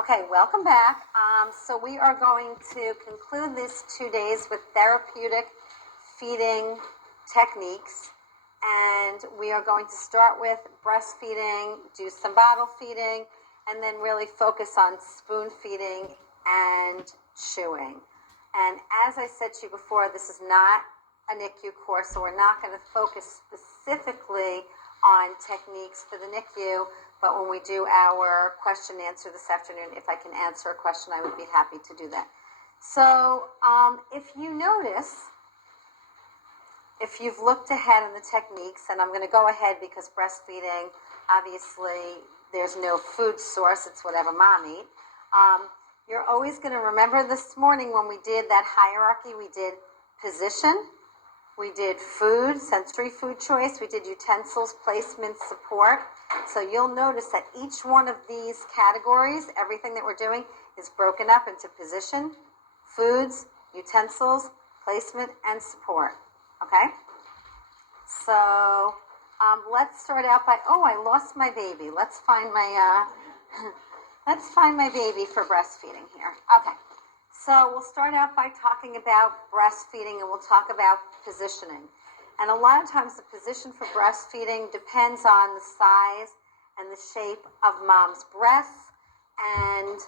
Okay, welcome back. So we are going to conclude these 2 days with therapeutic feeding techniques. And we are going to start with breastfeeding, do some bottle feeding, and then really focus on spoon feeding and chewing. And as I said to you before, this is not a NICU course, so we're not going to focus specifically on techniques for the NICU, but when we do our question and answer this afternoon, if I can answer a question, I would be happy to do that. So if you notice, if you've looked ahead in the techniques, and I'm going to go ahead because breastfeeding, obviously, there's no food source, it's whatever mom eat. You're always going to remember this morning when we did that hierarchy, we did position, we did food, sensory food choice, we did utensils, placement, support. So you'll notice that each one of these categories, everything that we're doing, is broken up into position, foods, utensils, placement, and support. Okay? So let's start out by, I lost my baby. Let's find my baby for breastfeeding here. Okay. So we'll start out by talking about breastfeeding, and we'll talk about positioning. And a lot of times the position for breastfeeding depends on the size and the shape of mom's breasts and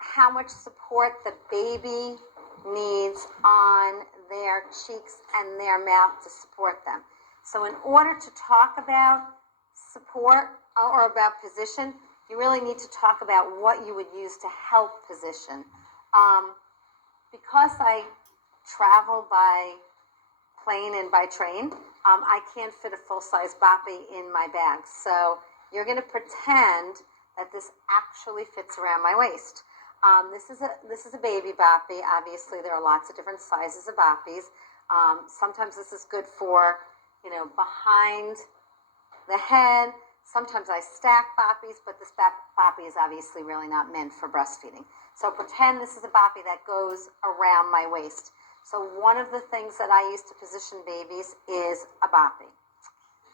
how much support the baby needs on their cheeks and their mouth to support them. So in order to talk about support or about position, you really need to talk about what you would use to help position. Because I travel by plane and by train, I can't fit a full-size boppy in my bag. So you're going to pretend that this actually fits around my waist. This is a baby boppy. Obviously, there are lots of different sizes of boppies. Sometimes this is good for, behind the head. Sometimes I stack boppies, but this boppy is obviously really not meant for breastfeeding. So pretend this is a boppy that goes around my waist. So one of the things that I use to position babies is a boppy.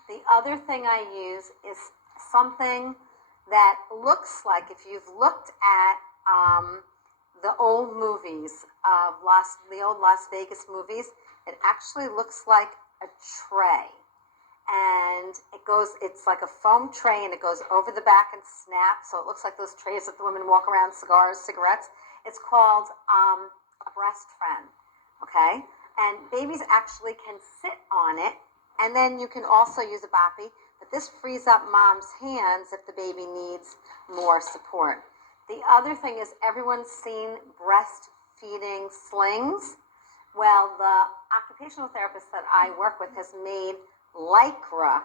The other thing I use is something that looks like, if you've looked at the old movies, the old Las Vegas movies, it actually looks like a tray. And it's like a foam tray, and it goes over the back and snaps, so it looks like those trays that the women walk around, cigars, cigarettes. It's called a breast friend, okay? And babies actually can sit on it, and then you can also use a boppy, but this frees up mom's hands if the baby needs more support. The other thing is, everyone's seen breastfeeding slings. Well, the occupational therapist that I work with has made Lycra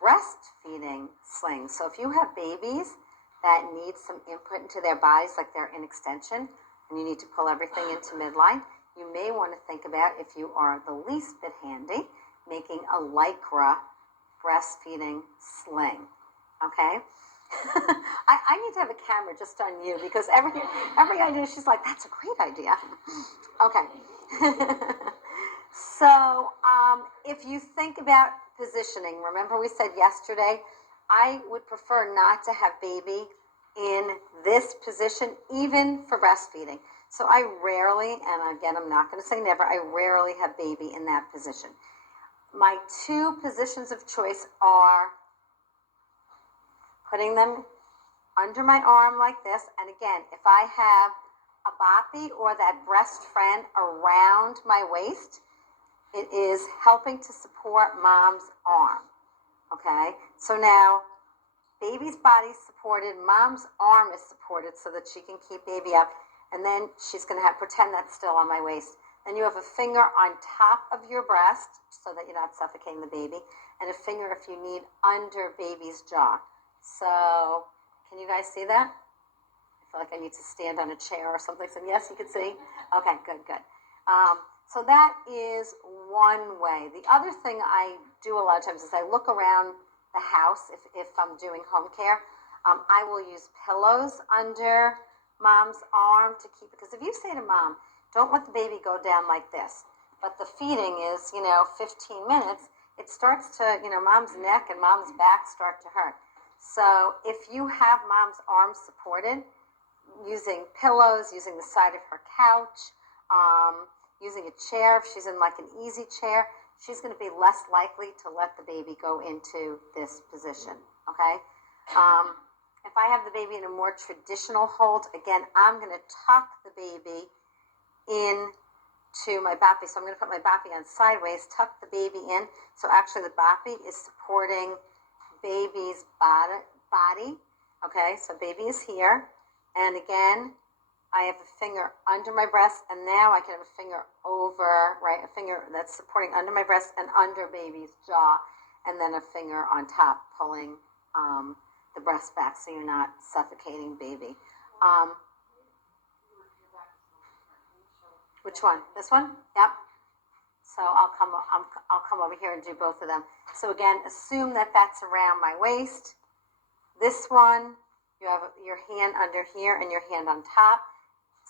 breastfeeding slings. So if you have babies that need some input into their bodies, like they're in extension, and you need to pull everything into midline, you may want to think about, if you are the least bit handy, making a Lycra breastfeeding sling. Okay? I need to have a camera just on you, because every idea, she's like, that's a great idea. Okay. So if you think about positioning, remember we said yesterday, I would prefer not to have baby in this position, even for breastfeeding. So I rarely, and again, I'm not going to say never, I rarely have baby in that position. My two positions of choice are putting them under my arm like this, and again, if I have a boppy or that breast friend around my waist, it is helping to support mom's arm, okay? So now, baby's body's supported, mom's arm is supported so that she can keep baby up, and then she's going to pretend that's still on my waist. Then you have a finger on top of your breast so that you're not suffocating the baby, and a finger, if you need, under baby's jaw. So, can you guys see that? I feel like I need to stand on a chair or something. So yes, you can see? Okay, good. So that is one way. The other thing I do a lot of times is I look around the house if I'm doing home care. I will use pillows under mom's arm to keep it. Because if you say to mom, don't let the baby go down like this, but the feeding is, 15 minutes, it starts to, mom's neck and mom's back start to hurt. So if you have mom's arm supported, using pillows, using the side of her couch, using a chair. If she's in like an easy chair, she's going to be less likely to let the baby go into this position, okay? If I have the baby in a more traditional hold, again, I'm going to tuck the baby into my boppy. So I'm going to put my boppy on sideways, tuck the baby in. So actually the boppy is supporting baby's body. Okay, so baby is here. And again, I have a finger under my breast, and now I can have a finger over, right, a finger that's supporting under my breast and under baby's jaw, and then a finger on top pulling the breast back so you're not suffocating baby. Which one? This one? Yep. So I'll come over here and do both of them. So again, assume that that's around my waist. This one, you have your hand under here and your hand on top.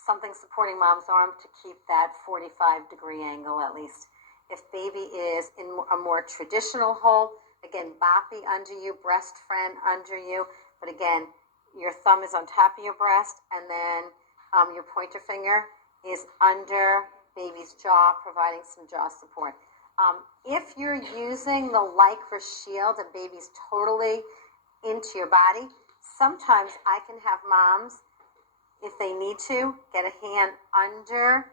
Something supporting mom's arm to keep that 45-degree angle at least. If baby is in a more traditional hold, again, boppy under you, breast friend under you. But again, your thumb is on top of your breast, and then your pointer finger is under baby's jaw, providing some jaw support. If you're using the Lycra shield and baby's totally into your body, sometimes I can have moms, if they need to, get a hand under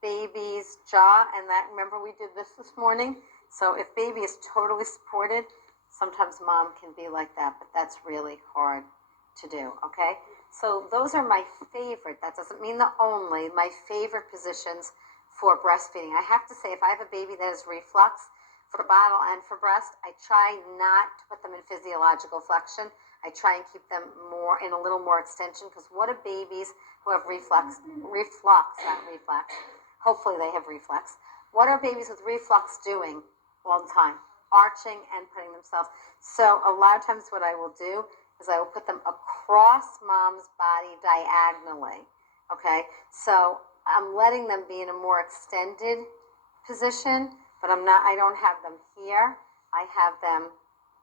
baby's jaw, and that, remember we did this morning? So if baby is totally supported, sometimes mom can be like that, but that's really hard to do, okay? So those are my favorite, that doesn't mean the only, my favorite positions for breastfeeding. I have to say, if I have a baby that has reflux, for bottle and for breast, I try not to put them in physiological flexion. I try and keep them more in a little more extension, because what do babies who have reflux, not reflex, hopefully they have reflux. What are babies with reflux doing all the time? Arching and putting themselves. So a lot of times what I will do is I will put them across mom's body diagonally, okay? So I'm letting them be in a more extended position, but I don't have them here. I have them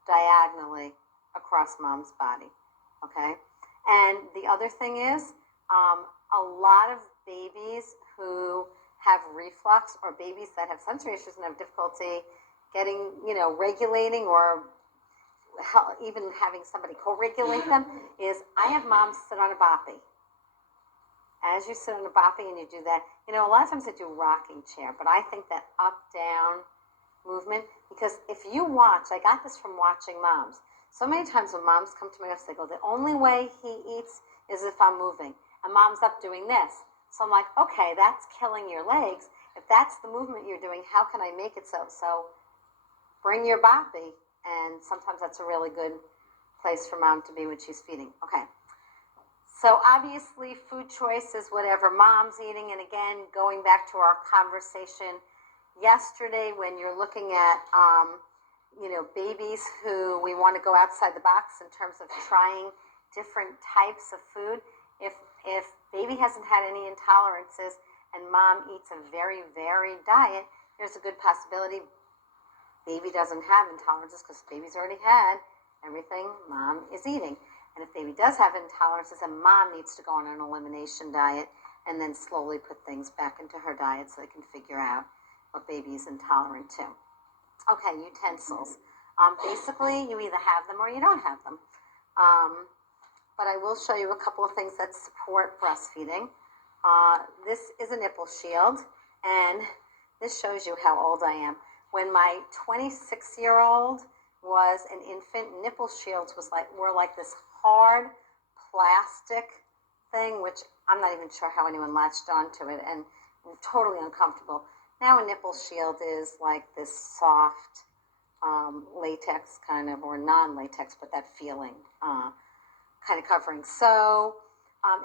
diagonally across mom's body, okay? And the other thing is, a lot of babies who have reflux, or babies that have sensory issues and have difficulty getting, regulating, or even having somebody co-regulate them, is I have moms sit on a boppy. As you sit on a boppy and you do that, a lot of times I do rocking chair, but I think that up-down movement, because if you watch, I got this from watching moms. So many times when moms come to my office, they go, the only way he eats is if I'm moving. And mom's up doing this. So I'm like, okay, that's killing your legs. If that's the movement you're doing, how can I make it so? So bring your boppy, and sometimes that's a really good place for mom to be when she's feeding. Okay. So obviously food choice is whatever mom's eating. And again, going back to our conversation yesterday, when you're looking at, babies who we want to go outside the box in terms of trying different types of food. If baby hasn't had any intolerances and mom eats a very varied diet, there's a good possibility baby doesn't have intolerances, because baby's already had everything mom is eating. And if baby does have intolerances, then mom needs to go on an elimination diet and then slowly put things back into her diet so they can figure out what baby is intolerant to. Okay, utensils. Basically, you either have them or you don't have them. But I will show you a couple of things that support breastfeeding. This is a nipple shield, and this shows you how old I am. When my 26-year-old was an infant, nipple shields were like this hard plastic thing, which I'm not even sure how anyone latched onto it, and totally uncomfortable. Now a nipple shield is like this soft latex kind of, or non-latex, but that feeling kind of covering. So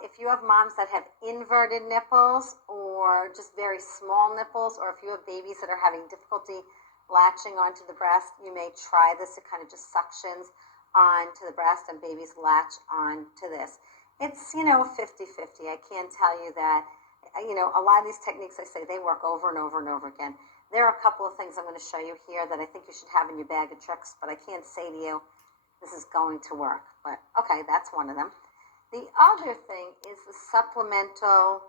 if you have moms that have inverted nipples, or just very small nipples, or if you have babies that are having difficulty latching onto the breast, you may try this. It kind of just suctions onto the breast, and babies latch onto this. It's, 50-50. I can tell you that, a lot of these techniques, I say, they work over and over and over again. There are a couple of things I'm going to show you here that I think you should have in your bag of tricks, but I can't say to you, this is going to work. But, okay, that's one of them. The other thing is the supplemental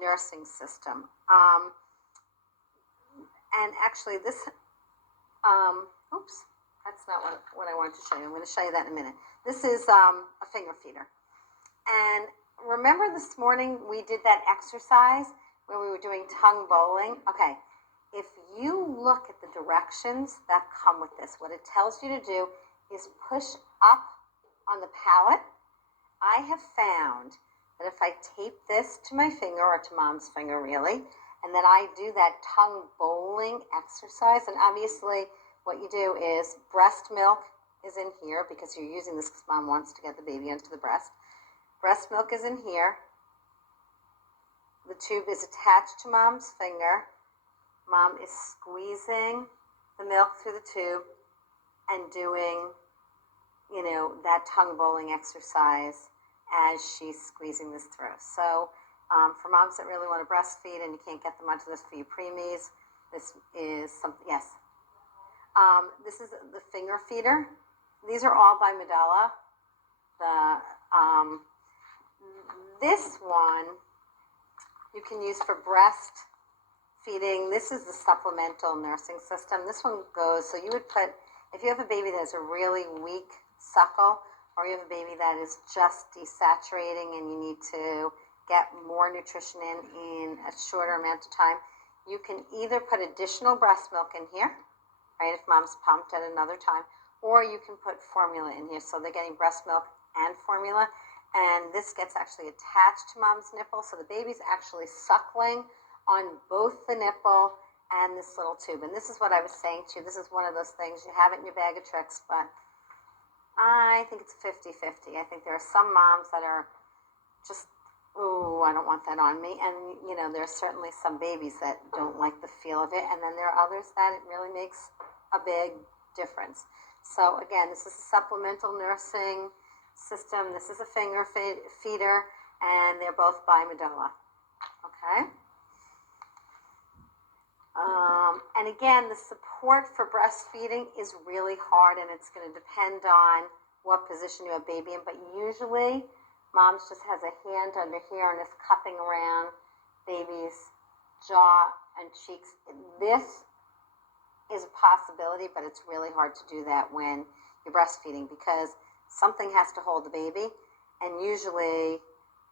nursing system. And actually this, oops, that's not what I wanted to show you. I'm going to show you that in a minute. This is a finger feeder. And remember this morning we did that exercise where we were doing tongue bowling? Okay, if you look at the directions that come with this, what it tells you to do is push up on the palate. I have found that if I tape this to my finger, or to mom's finger really, and then I do that tongue bowling exercise, and obviously what you do is breast milk is in here because you're using this because mom wants to get the baby into the breast. Breast milk is in here. The tube is attached to mom's finger. Mom is squeezing the milk through the tube and doing, that tongue bowling exercise as she's squeezing this through. So for moms that really want to breastfeed and you can't get them onto this for your preemies, this is something, yes. This is the finger feeder. These are all by Medela. This one you can use for breastfeeding. This is the supplemental nursing system. This one goes, so you would put, if you have a baby that has a really weak suckle, or you have a baby that is just desaturating and you need to get more nutrition in a shorter amount of time, you can either put additional breast milk in here, right, if mom's pumped at another time, or you can put formula in here. So they're getting breast milk and formula, and this gets actually attached to mom's nipple, so the baby's actually suckling on both the nipple and this little tube. And this is what I was saying to you. This is one of those things, you have it in your bag of tricks, but I think it's 50-50. I think there are some moms that are just, ooh, I don't want that on me. And, there are certainly some babies that don't like the feel of it. And then there are others that it really makes a big difference. So, again, this is a supplemental nursing system. This is a finger feeder, and they're both by Medela. Okay? And again, the support for breastfeeding is really hard, and it's going to depend on what position you have baby in. But usually, mom's just has a hand under here and is cupping around baby's jaw and cheeks. This is a possibility, but it's really hard to do that when you're breastfeeding because something has to hold the baby. And usually,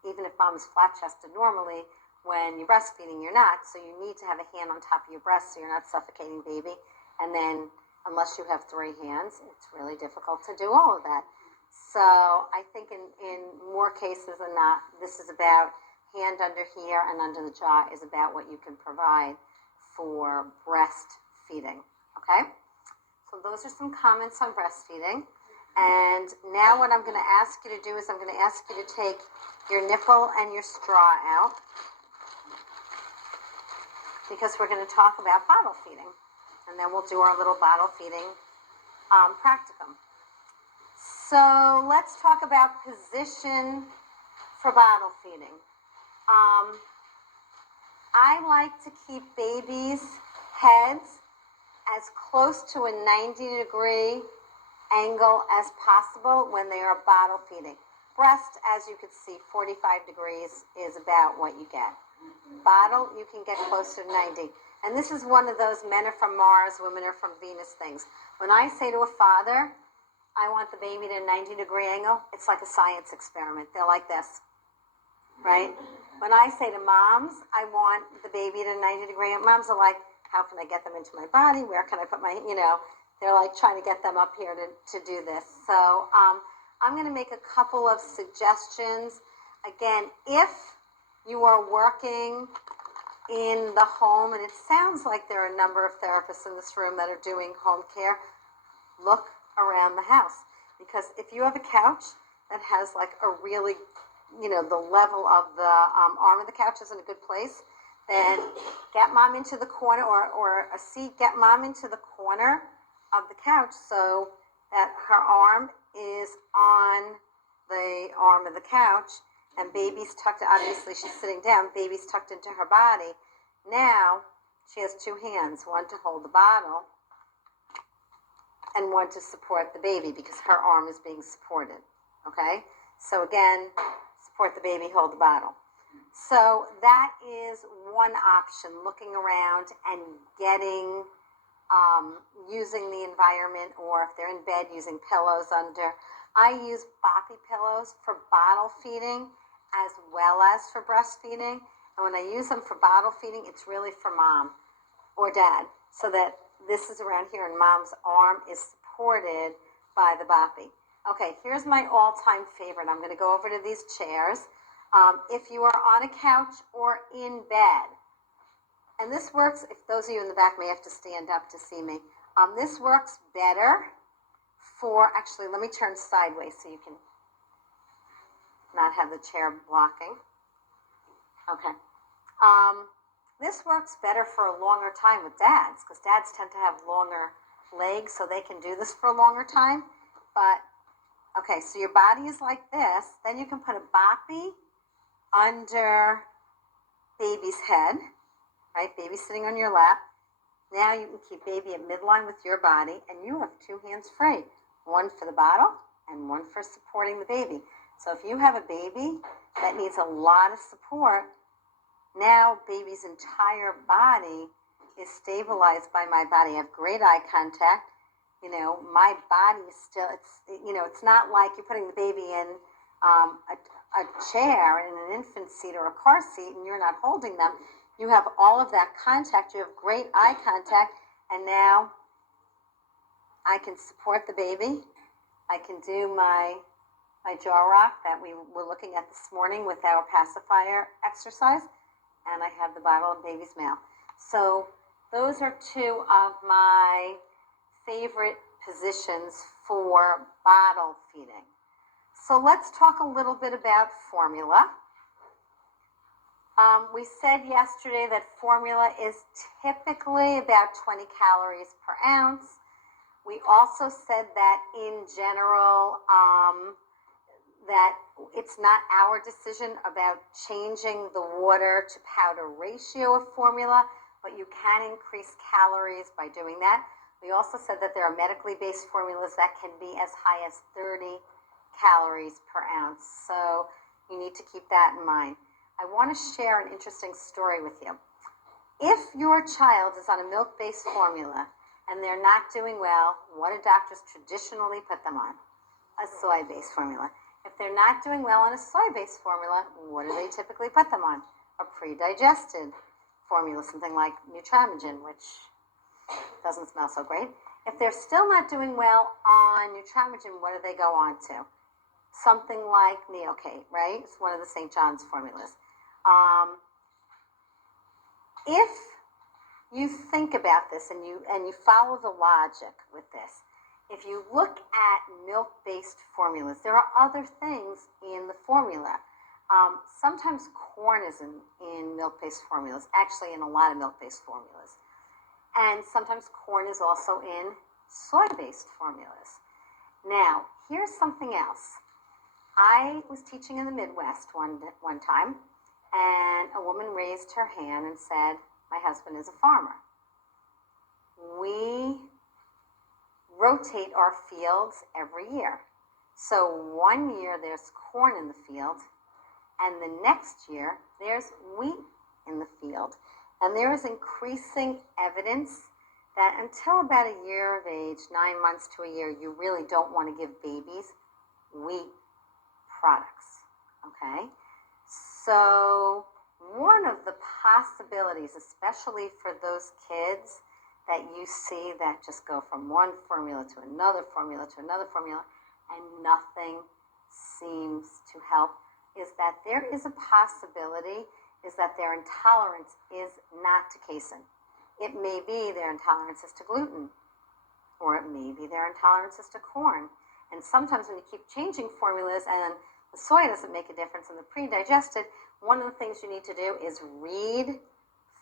even if mom is flat-chested normally, when you're breastfeeding, you're not. So you need to have a hand on top of your breast so you're not suffocating baby. And then, unless you have 3 hands, it's really difficult to do all of that. So I think in more cases than not, this is about hand under here and under the jaw is about what you can provide for breastfeeding. Okay? So those are some comments on breastfeeding. And now what I'm going to ask you to do is I'm going to ask you to take your nipple and your straw out because we're going to talk about bottle feeding. And then we'll do our little bottle feeding practicum. So let's talk about position for bottle feeding. I like to keep babies' heads as close to a 90-degree angle as possible when they are bottle feeding. Breast, as you can see, 45 degrees is about what you get. Bottle, you can get closer to 90. And this is one of those men are from Mars, women are from Venus things. When I say to a father, I want the baby at a 90-degree angle, it's like a science experiment. They're like this, right? When I say to moms, I want the baby at a 90-degree angle, moms are like, how can I get them into my body? Where can I put my, they're like trying to get them up here to do this. So I'm going to make a couple of suggestions. Again, if you are working in the home, and it sounds like there are a number of therapists in this room that are doing home care, look around the house. Because if you have a couch that has like a really, the level of the arm of the couch is in a good place, then get mom into the corner or a seat, get mom into the corner of the couch so that her arm is on the arm of the couch and baby's tucked, obviously she's sitting down, baby's tucked into her body. Now she has 2 hands, one to hold the bottle and one to support the baby because her arm is being supported, okay? So again, support the baby, hold the bottle. So that is one option, looking around and getting, using the environment, or if they're in bed, using pillows under. I use boppy pillows for bottle feeding as well as for breastfeeding. And when I use them for bottle feeding, it's really for mom or dad, so that this is around here and mom's arm is supported by the boppy. Okay, here's my all-time favorite. I'm going to go over to these chairs. If you are on a couch or in bed, and this works, if those of you in the back may have to stand up to see me, this works better for, actually, let me turn sideways so you can not have the chair blocking. Okay. This works better for a longer time with dads, because dads tend to have longer legs, so they can do this for a longer time. But, okay, so your body is like this. Then you can put a boppy under baby's head, right? Baby sitting on your lap. Now you can keep baby at midline with your body, and you have two hands free. One for the bottle and one for supporting the baby. So if you have a baby that needs a lot of support, now baby's entire body is stabilized by my body. I have great eye contact. You know, my body is still, it's not like you're putting the baby in a chair in an infant seat or a car seat and you're not holding them. You have all of that contact. You have great eye contact. And now I can support the baby. I can do my jaw rock that we were looking at this morning with our pacifier exercise. And I have the bottle of baby's mouth. So those are two of my favorite positions for bottle feeding. So let's talk a little bit about formula. We said yesterday that formula is typically about 20 calories per ounce. We also said that in general, that it's not our decision about changing the water to powder ratio of formula, but you can increase calories by doing that. We also said that there are medically based formulas that can be as high as 30 calories per ounce. So you need to keep that in mind. I want to share an interesting story with you. If your child is on a milk-based formula and they're not doing well, what do doctors traditionally put them on? A soy-based formula. If they're not doing well on a soy-based formula, what do they typically put them on? A pre-digested formula, something like Nutramigen, which doesn't smell so great. If they're still not doing well on Nutramigen, what do they go on to? Something like Neocate, right? It's one of the St. John's formulas. If you think about this and you follow the logic with this, if you look at milk-based formulas, there are other things in the formula. Sometimes corn is in milk-based formulas, actually in a lot of milk-based formulas. And sometimes corn is also in soy-based formulas. Now, here's something else. I was teaching in the Midwest one time, and a woman raised her hand and said, my husband is a farmer. We rotate our fields every year. So one year there's corn in the field, and the next year there's wheat in the field. And there is increasing evidence that until about a year of age, 9 months to a year, you really don't want to give babies wheat products, okay? So one of the possibilities, especially for those kids that you see that just go from one formula to another formula to another formula and nothing seems to help, is that there is a possibility is that their intolerance is not to casein. It may be their intolerance is to gluten, or it may be their intolerance is to corn. And sometimes when you keep changing formulas and the soy doesn't make a difference in the pre-digested, one of the things you need to do is read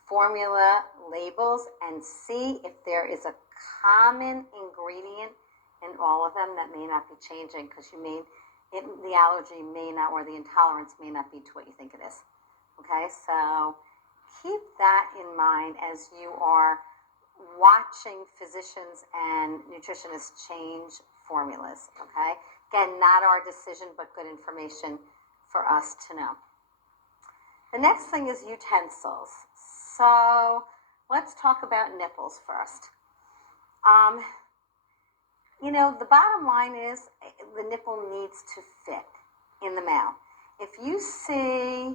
formula labels and see if there is a common ingredient in all of them that may not be changing, because the allergy may not, or the intolerance may not be to what you think it is. Okay, so keep that in mind as you are watching physicians and nutritionists change formulas, okay? Again, not our decision, but good information for us to know. The next thing is utensils. So let's talk about nipples first. The bottom line is the nipple needs to fit in the mouth. If you see,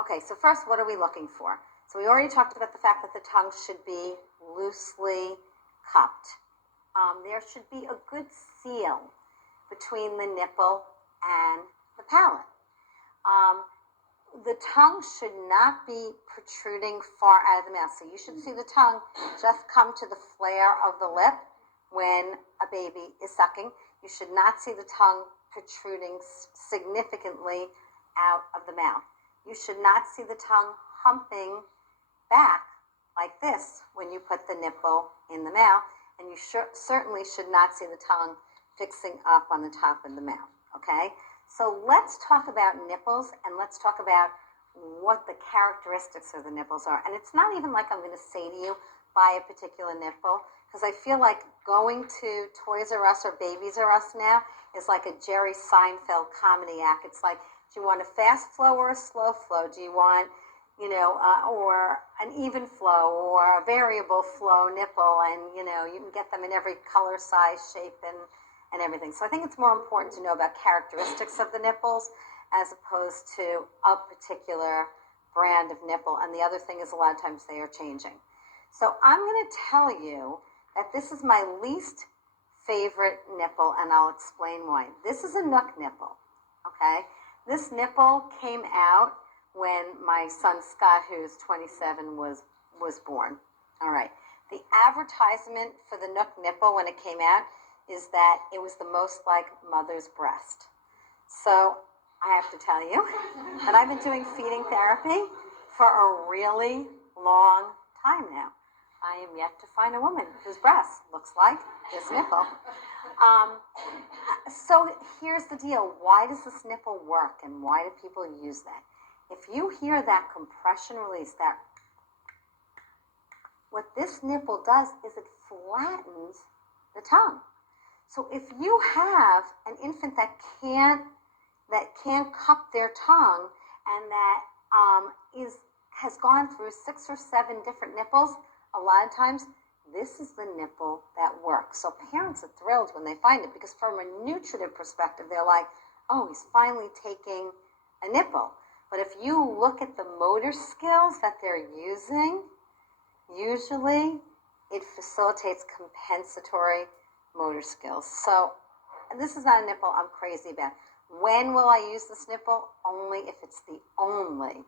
okay, so first, what are we looking for? So we already talked about the fact that the tongue should be loosely cupped. There should be a good seal between the nipple and the palate. The tongue should not be protruding far out of the mouth. So you should see the tongue just come to the flare of the lip when a baby is sucking. You should not see the tongue protruding significantly out of the mouth. You should not see the tongue humping back like this when you put the nipple in the mouth. And you certainly should not see the tongue fixing up on the top of the mouth, okay? So let's talk about nipples, and let's talk about what the characteristics of the nipples are. And it's not even like I'm going to say to you, buy a particular nipple, because I feel like going to Toys R Us or Babies R Us now is like a Jerry Seinfeld comedy act. It's like, do you want a fast flow or a slow flow? Do you want, or an even flow or a variable flow nipple? And, you can get them in every color, size, shape, and everything. So I think it's more important to know about characteristics of the nipples as opposed to a particular brand of nipple. And the other thing is a lot of times they are changing. So I'm going to tell you that this is my least favorite nipple, and I'll explain why. This is a Nook nipple, okay? This nipple came out when my son Scott, who's 27, was born. All right. The advertisement for the Nook nipple when it came out is that it was the most like mother's breast. So I have to tell you that I've been doing feeding therapy for a really long time now. I am yet to find a woman whose breast looks like this nipple. So here's the deal. Why does this nipple work, and why do people use that? If you hear that compression release, what this nipple does is it flattens the tongue. So if you have an infant that can't cup their tongue and that has gone through 6 or 7 different nipples, a lot of times this is the nipple that works. So parents are thrilled when they find it, because from a nutritive perspective, they're like, oh, he's finally taking a nipple. But if you look at the motor skills that they're using, usually it facilitates compensatory motor skills. So this is not a nipple I'm crazy about. When will I use this nipple? Only if it's the only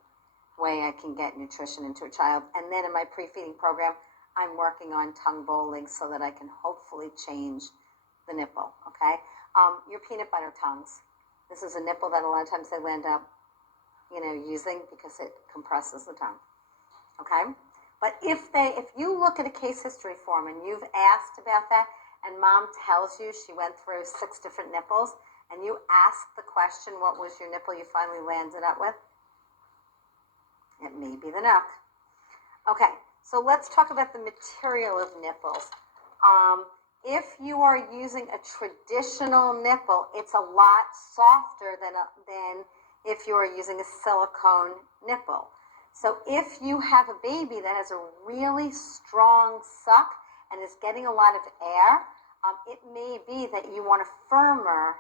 way I can get nutrition into a child. And then in my pre-feeding program, I'm working on tongue bowling so that I can hopefully change the nipple, okay? Your peanut butter tongues. This is a nipple that a lot of times they end up, using because it compresses the tongue, okay? But if you look at a case history form and you've asked about that, and mom tells you she went through 6 different nipples, and you ask the question, what was your nipple you finally landed up with? It may be the Nook. Okay, so let's talk about the material of nipples. If you are using a traditional nipple, it's a lot softer than if you are using a silicone nipple. So if you have a baby that has a really strong suck and is getting a lot of air, it may be that you want a firmer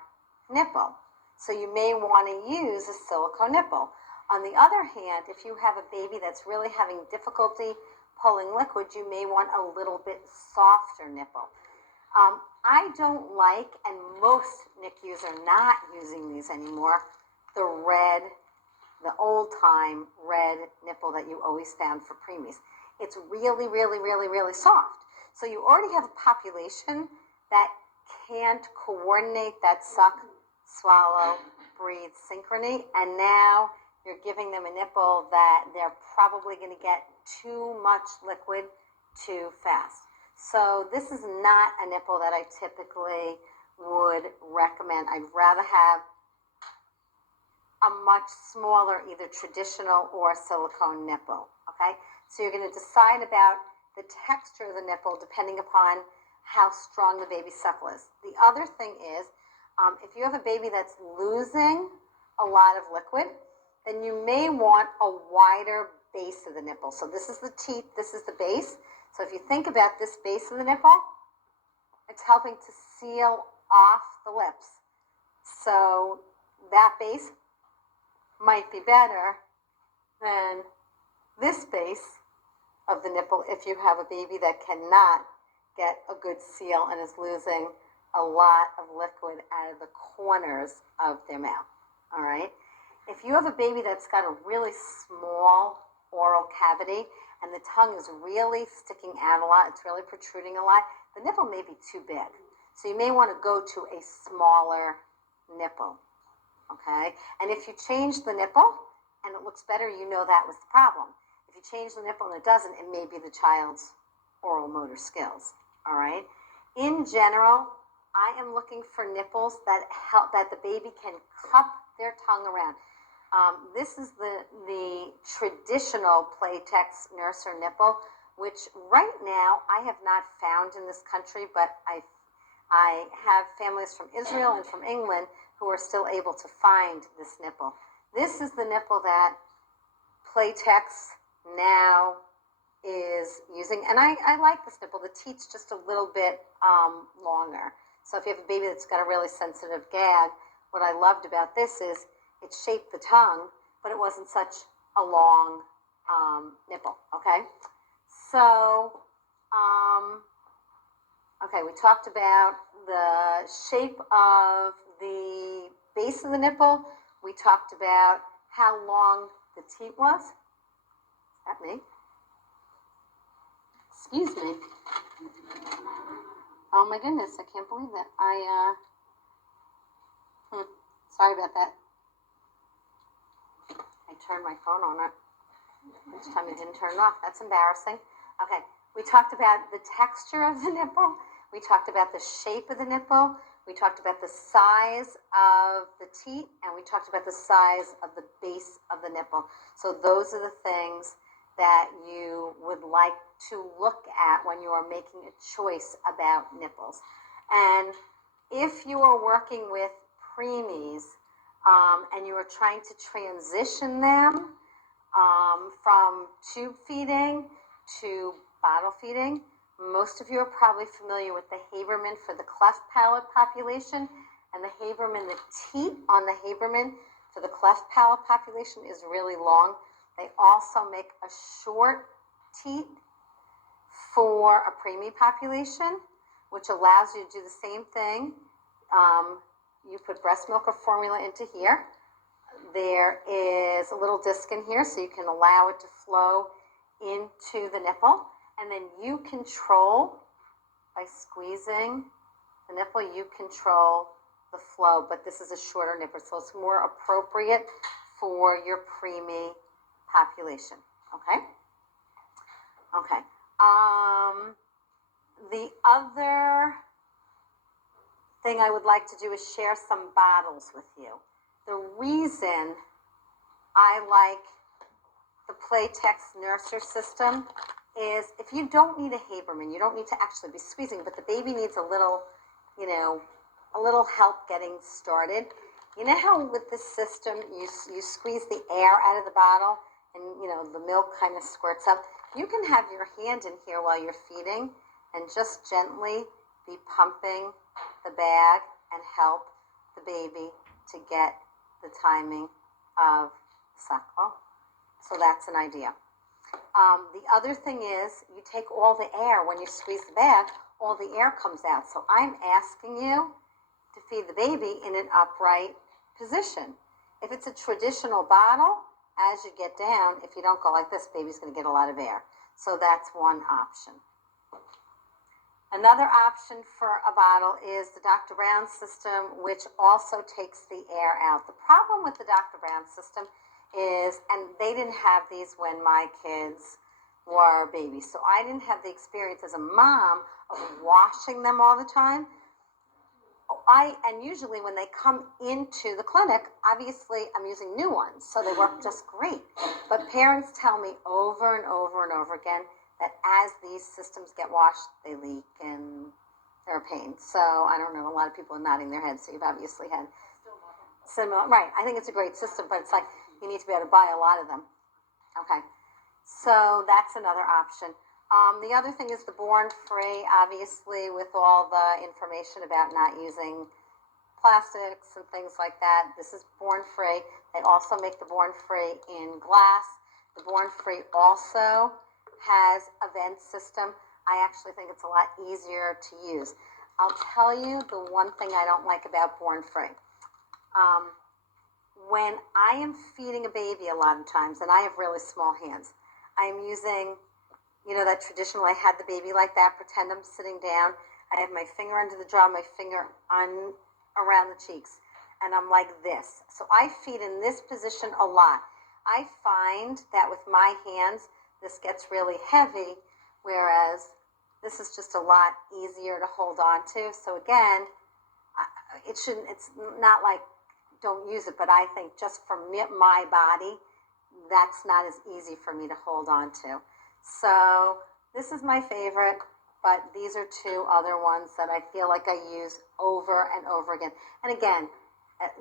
nipple. So you may want to use a silicone nipple. On the other hand, if you have a baby that's really having difficulty pulling liquid, you may want a little bit softer nipple. I don't like, and most NICUs are not using these anymore, the old-time red nipple that you always found for preemies. It's really, really, really, really soft. So you already have a population that can't coordinate that suck, swallow, breathe synchrony, and now you're giving them a nipple that they're probably going to get too much liquid too fast. So this is not a nipple that I typically would recommend. I'd rather have a much smaller, either traditional or silicone nipple, okay? So you're going to decide about the texture of the nipple depending upon how strong the baby's suckle is. The other thing is, if you have a baby that's losing a lot of liquid, then you may want a wider base of the nipple. So this is the teeth, this is the base. So if you think about this base of the nipple, it's helping to seal off the lips. So that base might be better than this base of the nipple if you have a baby that cannot get a good seal and is losing a lot of liquid out of the corners of their mouth. All right? If you have a baby that's got a really small oral cavity and the tongue is really sticking out a lot, it's really protruding a lot, the nipple may be too big. So you may want to go to a smaller nipple. Okay? And if you change the nipple and it looks better, you know that was the problem. If you change the nipple and it doesn't, it may be the child's oral motor skills. All right? In general, I am looking for nipples that help, that the baby can cup their tongue around. This is the traditional Playtex nurser nipple, which right now I have not found in this country, but I have families from Israel and from England who are still able to find this nipple. This is the nipple that Playtex now is using, and I like this nipple. The teeth's just a little bit longer. So if you have a baby that's got a really sensitive gag, what I loved about this is it shaped the tongue, but it wasn't such a long nipple, okay? So, okay, we talked about the shape of the base of the nipple. We talked about how long the teat was. Is that me? Excuse me. Oh my goodness, I can't believe that. Sorry about that. I turned my phone on it. Each time I didn't turn it off. That's embarrassing. Okay, we talked about the texture of the nipple. We talked about the shape of the nipple. We talked about the size of the teat, and we talked about the size of the base of the nipple. So those are the things that you would like to look at when you are making a choice about nipples. And if you are working with preemies and you are trying to transition them from tube feeding to bottle feeding, most of you are probably familiar with the Haberman for the cleft palate population, and the Haberman, the teat on the Haberman for the cleft palate population is really long. They also make a short teat for a preemie population, which allows you to do the same thing. You put breast milk or formula into here. There is a little disc in here, so you can allow it to flow into the nipple. And then you control, by squeezing the nipple, you control the flow. But this is a shorter nipple, so it's more appropriate for your preemie population. Okay? Okay. The other thing I would like to do is share some bottles with you. The reason I like the Playtex nurser system is if you don't need a Haberman, you don't need to actually be squeezing, but the baby needs a little, a little help getting started. You know how with this system you squeeze the air out of the bottle and the milk kind of squirts up? You can have your hand in here while you're feeding and just gently be pumping the bag and help the baby to get the timing of suckle. So that's an idea. The other thing is you take all the air when you squeeze the bag, all the air comes out. So I'm asking you to feed the baby in an upright position. If it's a traditional bottle, as you get down, if you don't go like this, baby's going to get a lot of air. So that's one option. Another option for a bottle is the Dr. Brown system, which also takes the air out. The problem with the Dr. Brown system is, and they didn't have these when my kids were babies, so I didn't have the experience as a mom of washing them all the time. And usually when they come into the clinic, obviously I'm using new ones, so they work just great. But parents tell me over and over and over again that as these systems get washed, they leak and they're a pain. So I don't know, a lot of people are nodding their heads, so you've obviously had. similar, right? I think it's a great system, but it's like you need to be able to buy a lot of them. Okay, so that's another option. The other thing is the Born Free, obviously, with all the information about not using plastics and things like that. This is Born Free. They also make the Born Free in glass. The Born Free also has a vent system. I actually think it's a lot easier to use. I'll tell you the one thing I don't like about Born Free. When I am feeding a baby a lot of times, and I have really small hands, I'm using, that traditional, I had the baby like that, pretend I'm sitting down. I have my finger under the jaw, my finger around the cheeks, and I'm like this. So I feed in this position a lot. I find that with my hands, this gets really heavy, whereas this is just a lot easier to hold on to. So again, it's not like don't use it, but I think just for my body, that's not as easy for me to hold on to. So this is my favorite, but these are two other ones that I feel like I use over and over again. And again,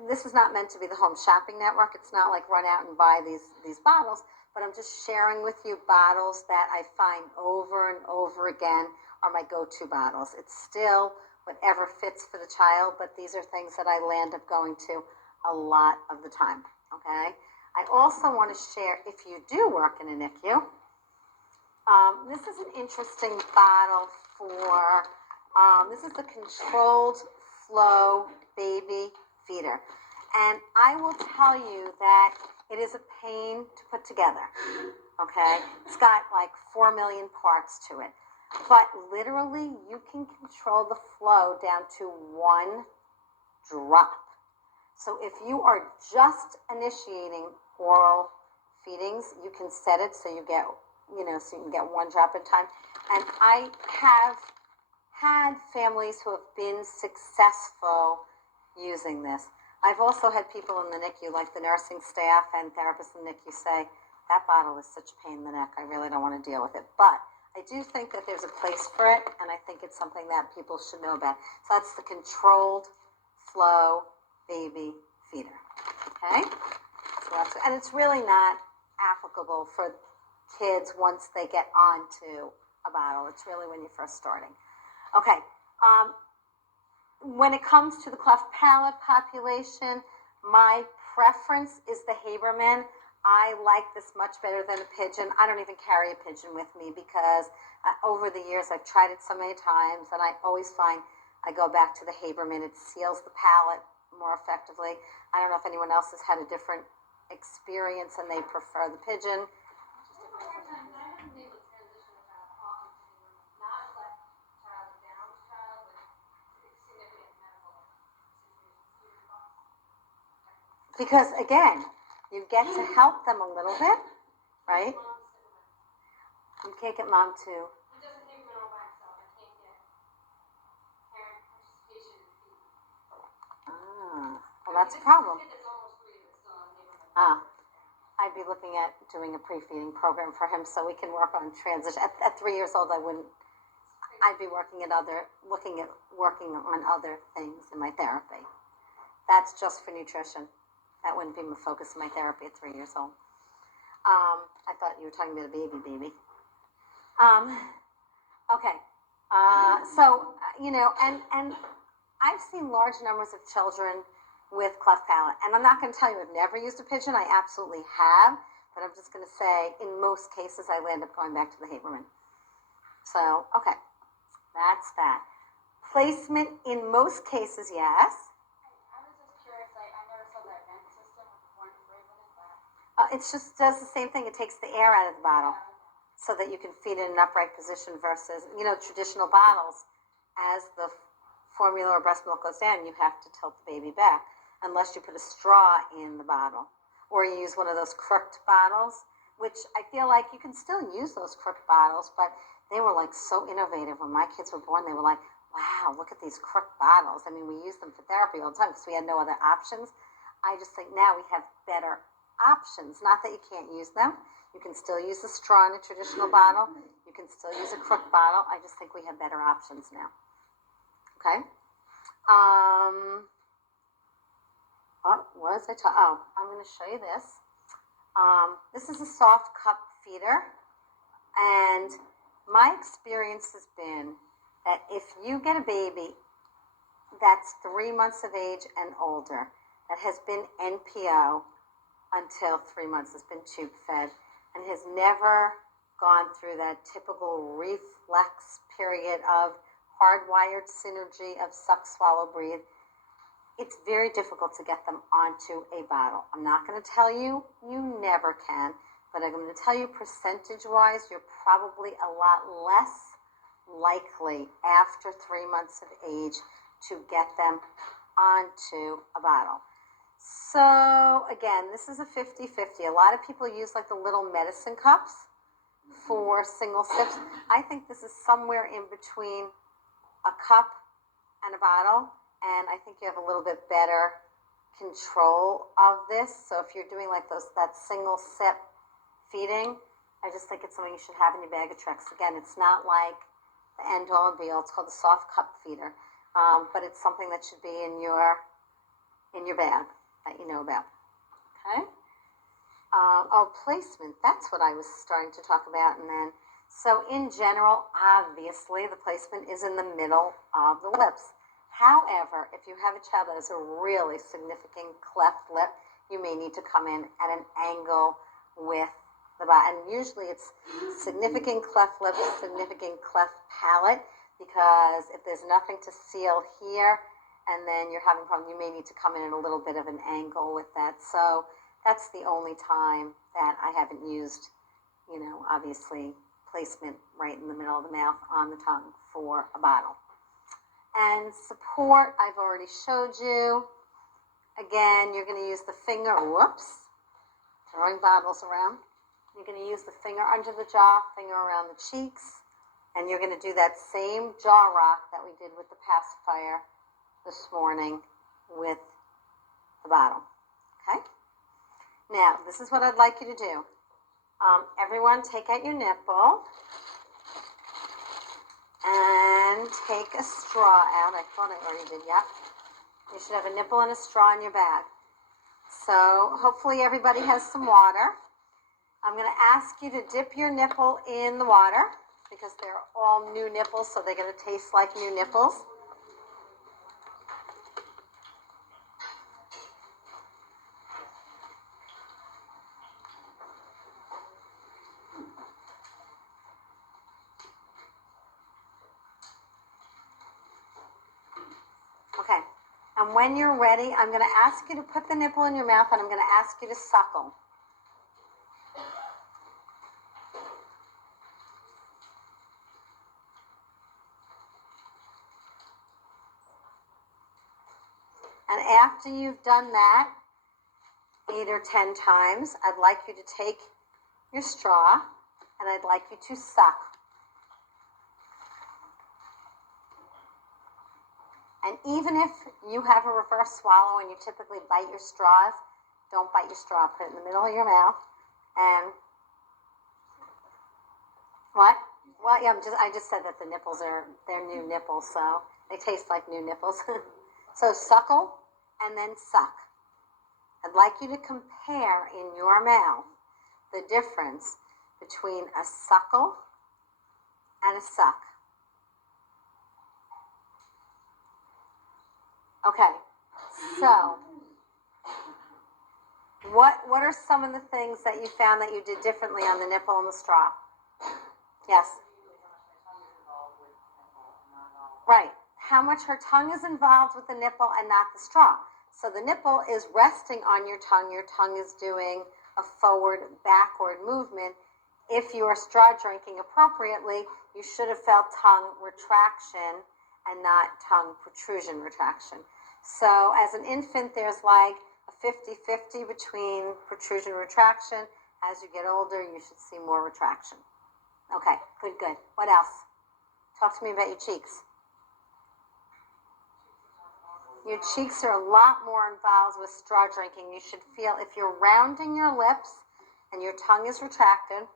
this is not meant to be the Home Shopping Network. It's not like run out and buy these bottles, but I'm just sharing with you bottles that I find over and over again are my go-to bottles. It's still whatever fits for the child, but these are things that I land up going to a lot of the time, okay? I also want to share, if you do work in a NICU, this is an interesting bottle for, this is the Controlled Flow Baby Feeder. And I will tell you that it is a pain to put together, okay? It's got like 4 million parts to it. But literally, you can control the flow down to 1 drop. So if you are just initiating oral feedings, you can set it so you get, so you can get 1 drop at a time. And I have had families who have been successful using this. I've also had people in the NICU, like the nursing staff and therapists in the NICU, say, that bottle is such a pain in the neck, I really don't want to deal with it. But I do think that there's a place for it, and I think it's something that people should know about. So that's the Controlled Flow Baby Feeder, okay? So and it's really not applicable for kids once they get onto a bottle. It's really when you're first starting. Okay, when it comes to the cleft palate population, my preference is the Haberman. I like this much better than a pigeon. I don't even carry a pigeon with me because over the years I've tried it so many times, and I always find I go back to the Haberman. It seals the palate more effectively. I don't know if anyone else has had a different experience and they prefer the pigeon. Because again, you get to help them a little bit, right? You can't get mom to. Well, that's a problem. I'd be looking at doing a pre-feeding program for him so we can work on transition. At 3 years old, I'd be working on other things in my therapy. That's just for nutrition. That wouldn't be my focus of my therapy at 3 years old. I thought you were talking about a baby. Okay. So, and I've seen large numbers of children with cleft palate. And I'm not going to tell you I've never used a pigeon. I absolutely have. But I'm just going to say, in most cases, I land up going back to the Haberman. So, okay. That's that. Placement in most cases, yes. I was just curious, I never saw that vent system with the Born Free. What is that? It just does the same thing. It takes the air out of the bottle so that you can feed in an upright position versus, traditional bottles. As the formula or breast milk goes down, you have to tilt the baby back unless you put a straw in the bottle or you use one of those crooked bottles, which I feel like you can still use those crooked bottles, but they were like so innovative. When my kids were born, they were like, wow, look at these crooked bottles. I mean, we use them for therapy all the time because we had no other options. I just think now we have better options. Not that you can't use them. You can still use a straw in a traditional bottle. You can still use a crooked bottle. I just think we have better options now. Okay? I'm going to show you this. This is a soft cup feeder, and my experience has been that if you get a baby that's 3 months of age and older that has been NPO until 3 months, has been tube fed, and has never gone through that typical reflex period of hardwired synergy of suck, swallow, breathe, it's very difficult to get them onto a bottle. I'm not going to tell you you never can, but I'm going to tell you percentage-wise, you're probably a lot less likely after 3 months of age to get them onto a bottle. So again, this is a 50-50. A lot of people use like the little medicine cups for single sips. I think this is somewhere in between a cup and a bottle, and I think you have a little bit better control of this. So if you're doing like that single sip feeding, I just think it's something you should have in your bag of tricks. Again, it's not like the end all and be all. It's called the soft cup feeder, but it's something that should be in your bag that you know about. Okay. Placement. That's what I was starting to talk about, and then so in general, obviously, the placement is in the middle of the lips. However, if you have a child that has a really significant cleft lip, you may need to come in at an angle with the bottom. And usually it's significant cleft lip, significant cleft palate, because if there's nothing to seal here and then you're having a problem, you may need to come in at a little bit of an angle with that. So that's the only time that I haven't used, obviously, placement right in the middle of the mouth on the tongue for a bottle. And support, I've already showed you. Again, you're going to use the finger, throwing bottles around. You're going to use the finger under the jaw, finger around the cheeks, and you're going to do that same jaw rock that we did with the pacifier this morning with the bottle. Okay? Now, this is what I'd like you to do. Everyone take out your nipple and take a straw out. I thought I already did, yep. You should have a nipple and a straw in your bag. So hopefully everybody has some water. I'm going to ask you to dip your nipple in the water because they're all new nipples, so they're going to taste like new nipples. Okay, and when you're ready, I'm going to ask you to put the nipple in your mouth, and I'm going to ask you to suckle. And after you've done that 8 or 10 times, I'd like you to take your straw, and I'd like you to suck. And even if you have a reverse swallow and you typically bite your straws, don't bite your straw. Put it in the middle of your mouth. And what? Well, yeah, I just said that the nipples they're new nipples, so they taste like new nipples. So suckle and then suck. I'd like you to compare in your mouth the difference between a suckle and a suck. Okay, so what are some of the things that you found that you did differently on the nipple and the straw? Yes. Right. How much her tongue is involved with the nipple and not the straw. So the nipple is resting on your tongue. Your tongue is doing a forward-backward movement. If you are straw drinking appropriately, you should have felt tongue retraction and not tongue protrusion retraction. So as an infant, there's like a 50-50 between protrusion and retraction. As you get older, you should see more retraction. Okay, good. What else? Talk to me about your cheeks. Your cheeks are a lot more involved with straw drinking. You should feel, if you're rounding your lips and your tongue is retracted,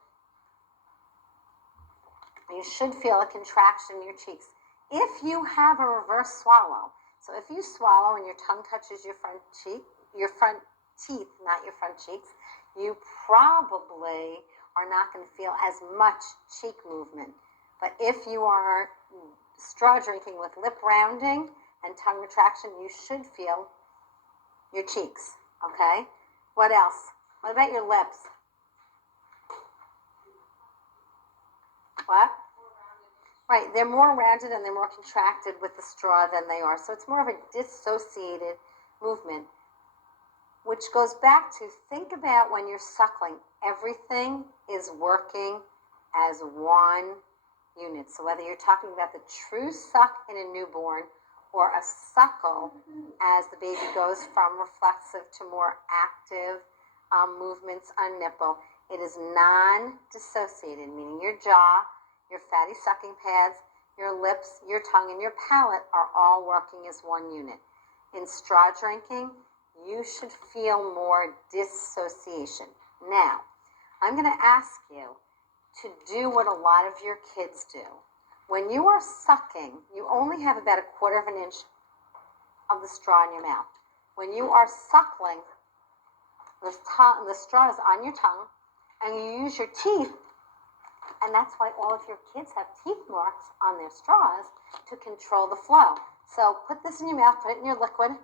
you should feel a contraction in your cheeks. If you have a reverse swallow, so if you swallow and your tongue touches your front cheek, your front teeth, not your front cheeks, you probably are not going to feel as much cheek movement. But if you are straw drinking with lip rounding and tongue retraction, you should feel your cheeks, okay? What else? What about your lips? What? Right, they're more rounded and they're more contracted with the straw than they are. So it's more of a dissociated movement, which goes back to think about when you're suckling. Everything is working as one unit. So whether you're talking about the true suck in a newborn or a suckle as the baby goes from reflexive to more active movements on nipple, it is non-dissociated, meaning your jaw, your fatty sucking pads, your lips, your tongue, and your palate are all working as one unit. In straw drinking, you should feel more dissociation. Now, I'm going to ask you to do what a lot of your kids do. When you are sucking, you only have about 1/4 of an inch of the straw in your mouth. When you are suckling, the straw is on your tongue, and you use your teeth, and that's why all of your kids have teeth marks on their straws to control the flow. So put this in your mouth, put it in your liquid,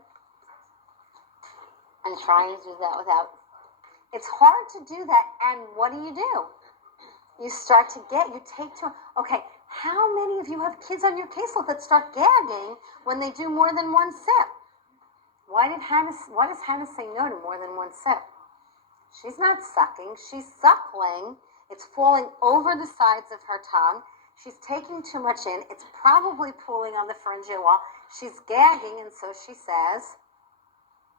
and try and do that without. It's hard to do that, and what do? You start to you take to, okay, how many of you have kids on your caseload that start gagging when they do more than one sip? Why does Hannah say no to more than one sip? She's not sucking, she's suckling. It's falling over the sides of her tongue. She's taking too much in. It's probably pooling on the pharyngeal wall. She's gagging, and so she says,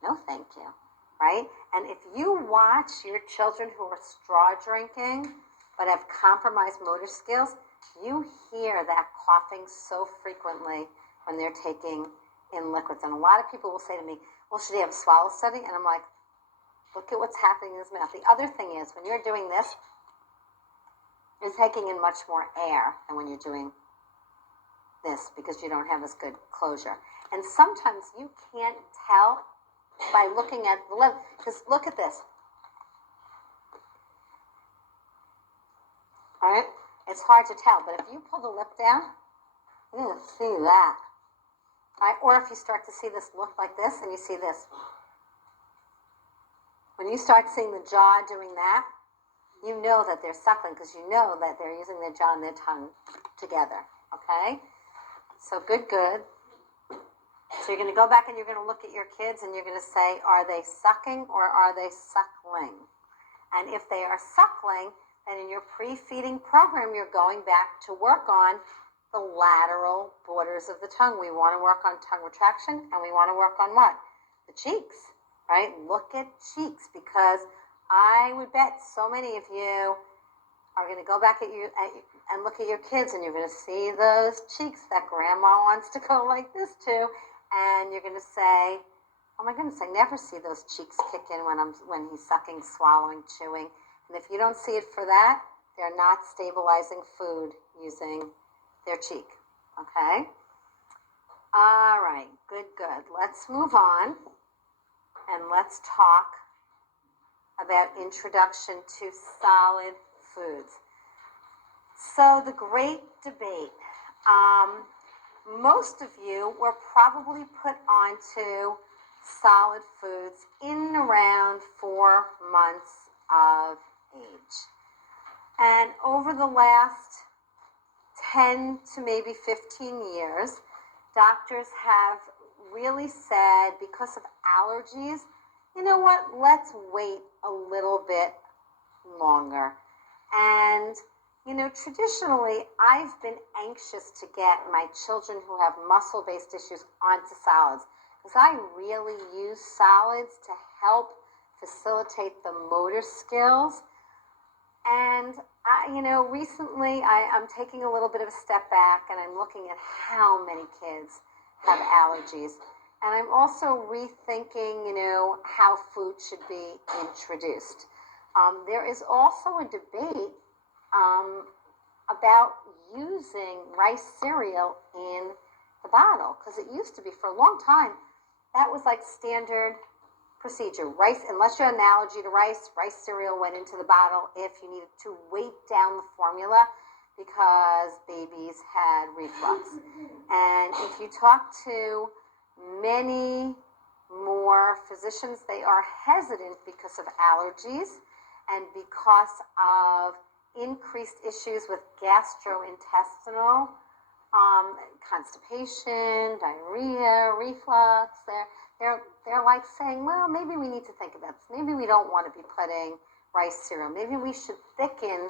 no, thank you, right? And if you watch your children who are straw drinking but have compromised motor skills, you hear that coughing so frequently when they're taking in liquids. And a lot of people will say to me, well, should he have a swallow study? And I'm like, look at what's happening in his mouth. The other thing is, when you're doing this, you're taking in much more air than when you're doing this because you don't have as good closure. And sometimes you can't tell by looking at the lip, because look at this. All right? It's hard to tell, but if you pull the lip down, you're going to see that. Right? Or if you start to see this look like this and you see this. When you start seeing the jaw doing that, you know that they're suckling because you know that they're using their jaw and their tongue together. Okay? So good. So you're going to go back and you're going to look at your kids and you're going to say, are they sucking or are they suckling? And if they are suckling, then in your pre-feeding program, you're going back to work on the lateral borders of the tongue. We want to work on tongue retraction, and we want to work on what? The cheeks, right? Look at cheeks, because I would bet so many of you are going to go back at and look at your kids, and you're going to see those cheeks that grandma wants to go like this too, and you're going to say, oh my goodness, I never see those cheeks kick in when he's sucking, swallowing, chewing. And if you don't see it for that, they're not stabilizing food using their cheek. Okay? All right, good. Let's move on and let's talk about introduction to solid foods. So the great debate. Most of you were probably put onto solid foods in around 4 months of age. And over the last 10 to maybe 15 years, doctors have really said, because of allergies, you know what, let's wait a little bit longer. And, you know, traditionally, I've been anxious to get my children who have muscle-based issues onto solids, because I really use solids to help facilitate the motor skills. And recently I'm taking a little bit of a step back and I'm looking at how many kids have allergies. And I'm also rethinking, how food should be introduced. There is also a debate about using rice cereal in the bottle, because it used to be for a long time, that was like standard procedure. Rice, unless you had an allergy to rice cereal went into the bottle if you needed to weight down the formula because babies had reflux. And if you talk to many more physicians, they are hesitant because of allergies and because of increased issues with gastrointestinal constipation, diarrhea, reflux. They're like saying, well, maybe we need to think about this. Maybe we don't want to be putting rice cereal. Maybe we should thicken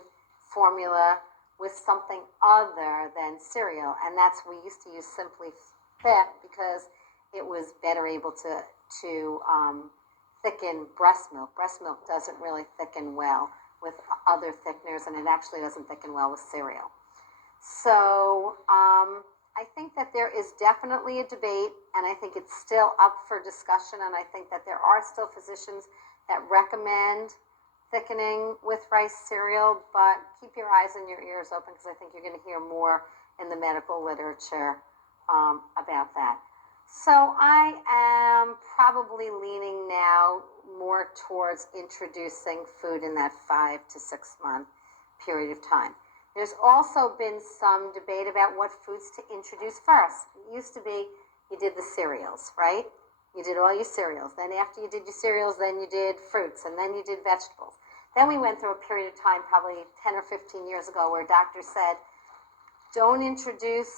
formula with something other than cereal. And that's, we used to use Simply Thick because it was better able to thicken breast milk. Breast milk doesn't really thicken well with other thickeners, and it actually doesn't thicken well with cereal. So I think that there is definitely a debate, and I think it's still up for discussion, and I think that there are still physicians that recommend thickening with rice cereal, but keep your eyes and your ears open because I think you're going to hear more in the medical literature about that. So I am probably leaning now more towards introducing food in that 5 to 6 month period of time. There's also been some debate about what foods to introduce first. It used to be you did the cereals, right? You did all your cereals. Then after you did your cereals, then you did fruits, and then you did vegetables. Then we went through a period of time, probably 10 or 15 years ago, where doctors said, don't introduce,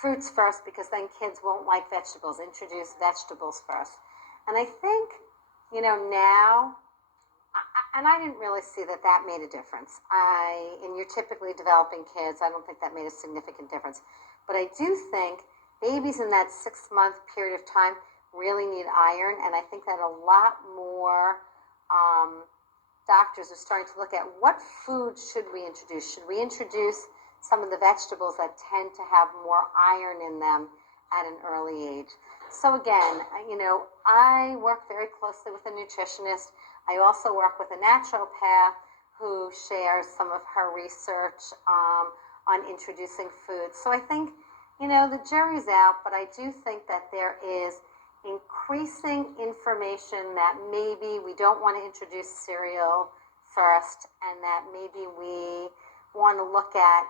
fruits first because then kids won't like vegetables. Introduce vegetables first. And I think, now, and I didn't really see that made a difference. In your typically developing kids, I don't think that made a significant difference. But I do think babies in that 6 month period of time really need iron, and I think that a lot more doctors are starting to look at what food should we introduce. Should we introduce some of the vegetables that tend to have more iron in them at an early age? So again, I work very closely with a nutritionist. I also work with a naturopath who shares some of her research on introducing foods. So I think, the jury's out, but I do think that there is increasing information that maybe we don't want to introduce cereal first, and that maybe we want to look at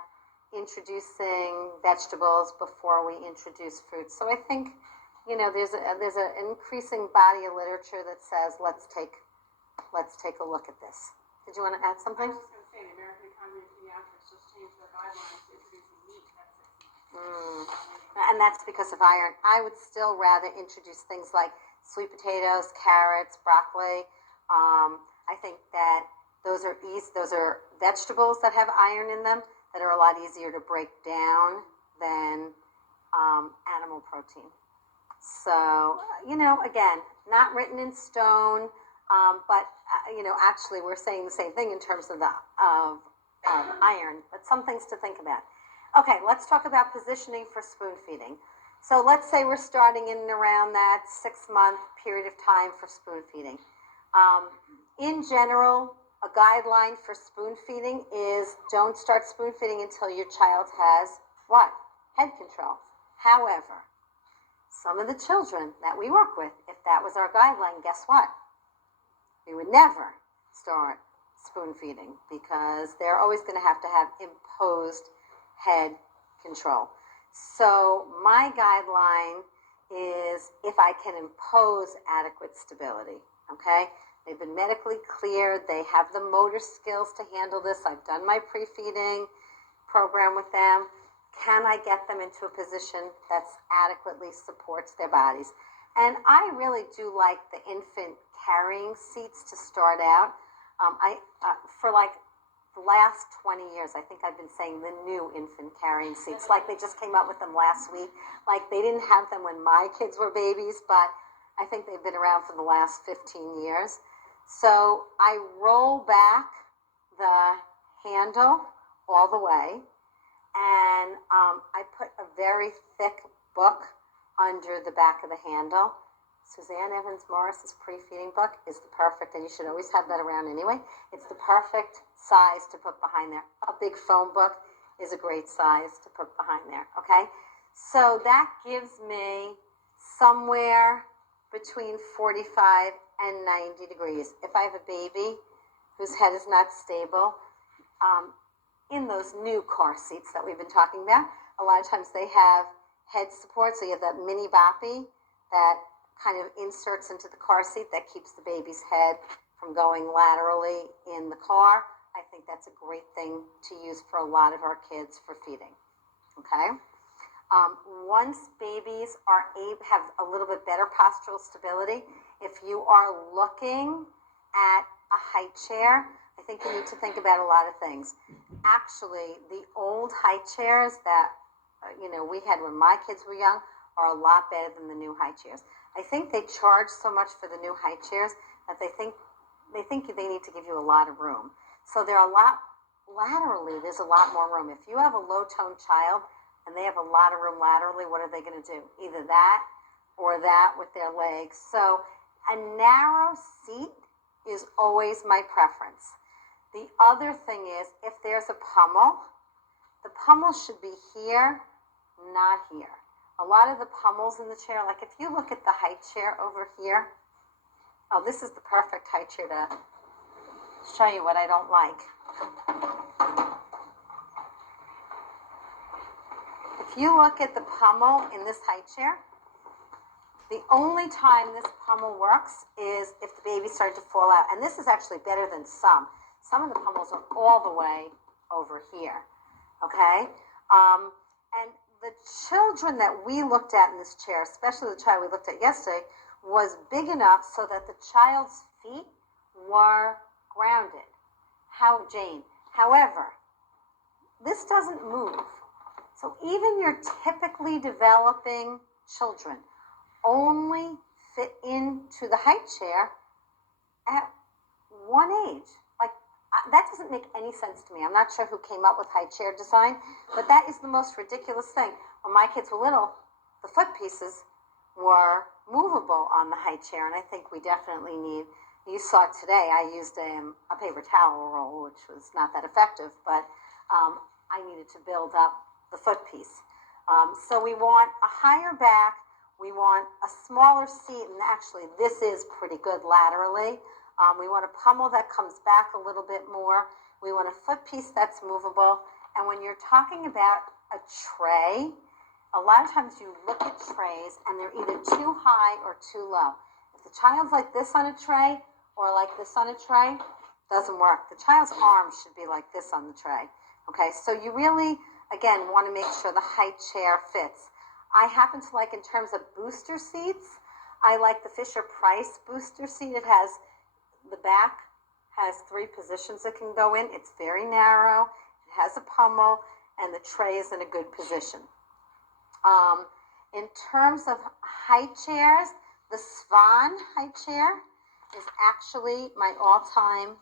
introducing vegetables before we introduce fruits. So I think, there's an increasing body of literature that says let's take a look at this. Did you want to add something? I was just going to say, the American Academy of Pediatrics just changed their guidelines to introducing meat at 6 months. And that's because of iron. I would still rather introduce things like sweet potatoes, carrots, broccoli. I think that those are vegetables that have iron in them that are a lot easier to break down than animal protein. So, again, not written in stone, but, actually we're saying the same thing in terms of iron, but some things to think about. Okay, let's talk about positioning for spoon feeding. So let's say we're starting in and around that 6 month period of time for spoon feeding. In general, a guideline for spoon feeding is don't start spoon feeding until your child has what? Head control. However, some of the children that we work with, if that was our guideline, guess what? We would never start spoon feeding because they're always going to have imposed head control. So my guideline is if I can impose adequate stability, okay? They've been medically cleared. They have the motor skills to handle this. I've done my pre-feeding program with them. Can I get them into a position that adequately supports their bodies? And I really do like the infant carrying seats to start out. For like the last 20 years, I think I've been saying the new infant carrying seats. Like they just came out with them last week. Like they didn't have them when my kids were babies, but I think they've been around for the last 15 years. So I roll back the handle all the way, and I put a very thick book under the back of the handle. Suzanne Evans Morris's pre-feeding book is the perfect, and you should always have that around anyway. It's the perfect size to put behind there. A big phone book is a great size to put behind there, okay? So that gives me somewhere between 45 and 90 degrees. If I have a baby whose head is not stable, in those new car seats that we've been talking about, a lot of times they have head support, so you have that mini boppy that kind of inserts into the car seat that keeps the baby's head from going laterally in the car. I think that's a great thing to use for a lot of our kids for feeding. Okay? Once babies have a little bit better postural stability, if you are looking at a high chair, I think you need to think about a lot of things. Actually, the old high chairs that we had when my kids were young are a lot better than the new high chairs. I think they charge so much for the new high chairs that they think they need to give you a lot of room. So they're a lot laterally. There's a lot more room. If you have a low-tone child and they have a lot of room laterally, what are they going to do? Either that or that with their legs. So a narrow seat is always my preference. The other thing is, if there's a pommel, the pommel should be here, not here. A lot of the pommels in the chair, like if you look at the high chair over here, oh, this is the perfect high chair to show you what I don't like. If you look at the pommel in this high chair, the only time this pommel works is if the baby started to fall out. And this is actually better than some. Some of the pommels are all the way over here, okay? And the children that we looked at in this chair, especially the child we looked at yesterday, was big enough so that the child's feet were grounded. Jane. However, this doesn't move. So even your typically developing children only fit into the high chair at one age. Like, that doesn't make any sense to me. I'm not sure who came up with high chair design, but that is the most ridiculous thing. When my kids were little, the foot pieces were movable on the high chair, and I think we definitely need. You saw today I used a paper towel roll, which was not that effective, but I needed to build up the foot piece. So we want a higher back, we want a smaller seat, and actually this is pretty good laterally. We want a pommel that comes back a little bit more. We want a foot piece that's movable. And when you're talking about a tray, a lot of times you look at trays and they're either too high or too low. If the child's like this on a tray or like this on a tray, doesn't work. The child's arms should be like this on the tray. Okay, so you really, again, want to make sure the high chair fits. I happen to like, in terms of booster seats, I like the Fisher-Price booster seat. It has, the back has 3 positions it can go in. It's very narrow. It has a pommel, and the tray is in a good position. In terms of high chairs, the Swan high chair is actually my all-time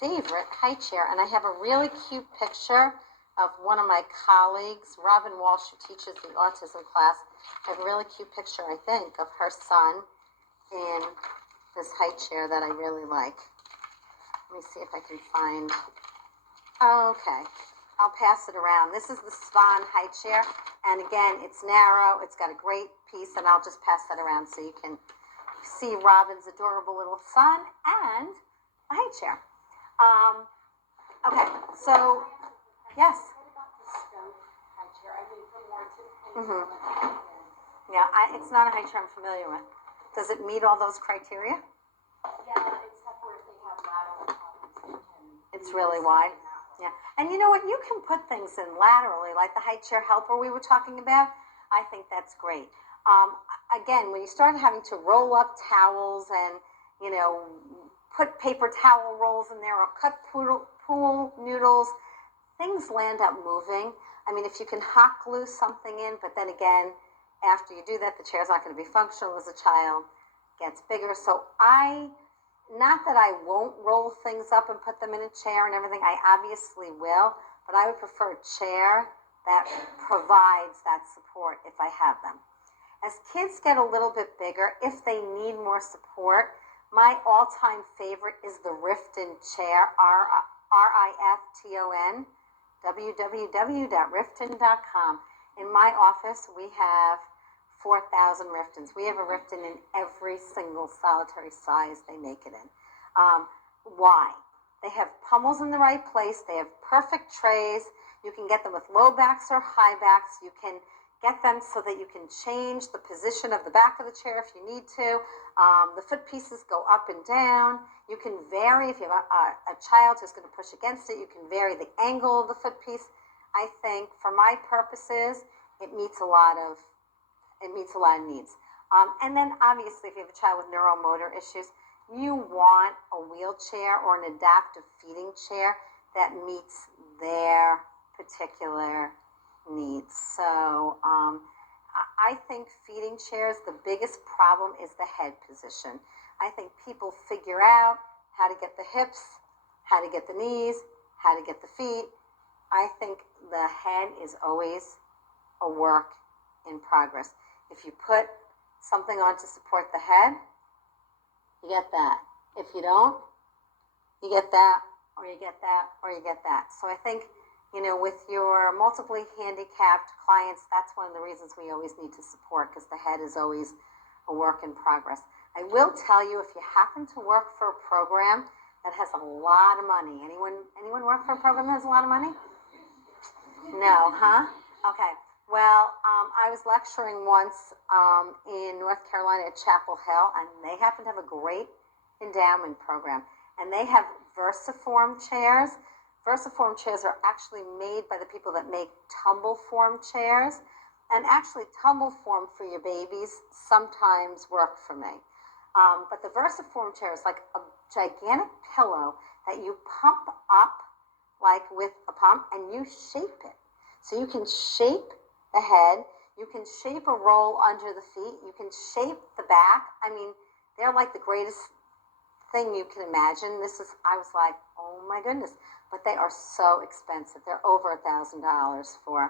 favorite high chair, and I have a really cute picture of one of my colleagues, Robin Walsh, who teaches the autism class. I have a really cute picture, I think, of her son in this high chair that I really like. Let me see if I can find. Okay, I'll pass it around. This is the Swan high chair, and again, it's narrow. It's got a great piece, and I'll just pass that around so you can see Robin's adorable little son and the high chair. Okay, so yes. What about the stove high chair? I mean, for more typical. Yeah, it's not a high chair I'm familiar with. Does it meet all those criteria? Yeah, except for if they have lateral problems, It's really wide. Yeah, and you know what? You can put things in laterally, like the high chair helper we were talking about. I think that's great. Again, when you start having to roll up towels and, put paper towel rolls in there or cut pool noodles, things land up moving. I mean, if you can hot glue something in, but then again, after you do that, the chair's not going to be functional as a child gets bigger. So not that I won't roll things up and put them in a chair and everything, I obviously will, but I would prefer a chair that provides that support if I have them. As kids get a little bit bigger, if they need more support, my all-time favorite is the Rifton chair, RIFTON, www.rifton.com. In my office, we have 4,000 Riftons. We have a Rifton in every single solitary size they make it in. Why? They have pummels in the right place. They have perfect trays. You can get them with low backs or high backs. You can get them so that you can change the position of the back of the chair if you need to. The foot pieces go up and down. You can vary if you have a child who's going to push against it. You can vary the angle of the foot piece. I think for my purposes, it meets a lot of needs. And then obviously, if you have a child with neuromotor issues, you want a wheelchair or an adaptive feeding chair that meets their particular needs. So I think feeding chairs, the biggest problem is the head position. I think people figure out how to get the hips, how to get the knees, how to get the feet. I think the head is always a work in progress. If you put something on to support the head, you get that. If you don't, you get that, or you get that, or you get that. So I think, with your multiply handicapped clients, that's one of the reasons we always need to support, because the head is always a work in progress. I will tell you, if you happen to work for a program that has a lot of money, anyone work for a program that has a lot of money? No, huh? Okay. Well, I was lecturing once in North Carolina at Chapel Hill, and they happen to have a great endowment program. And they have Versaform chairs. Versaform chairs are actually made by the people that make Tumbleform chairs. And actually, Tumbleform for your babies sometimes work for me. But the Versaform chair is like a gigantic pillow that you pump up, like with a pump, and you shape it. So you can shape the head, you can shape a roll under the feet, you can shape the back. I mean, they're like the greatest thing you can imagine. I was like, oh my goodness, but they are so expensive. They're over $1,000 for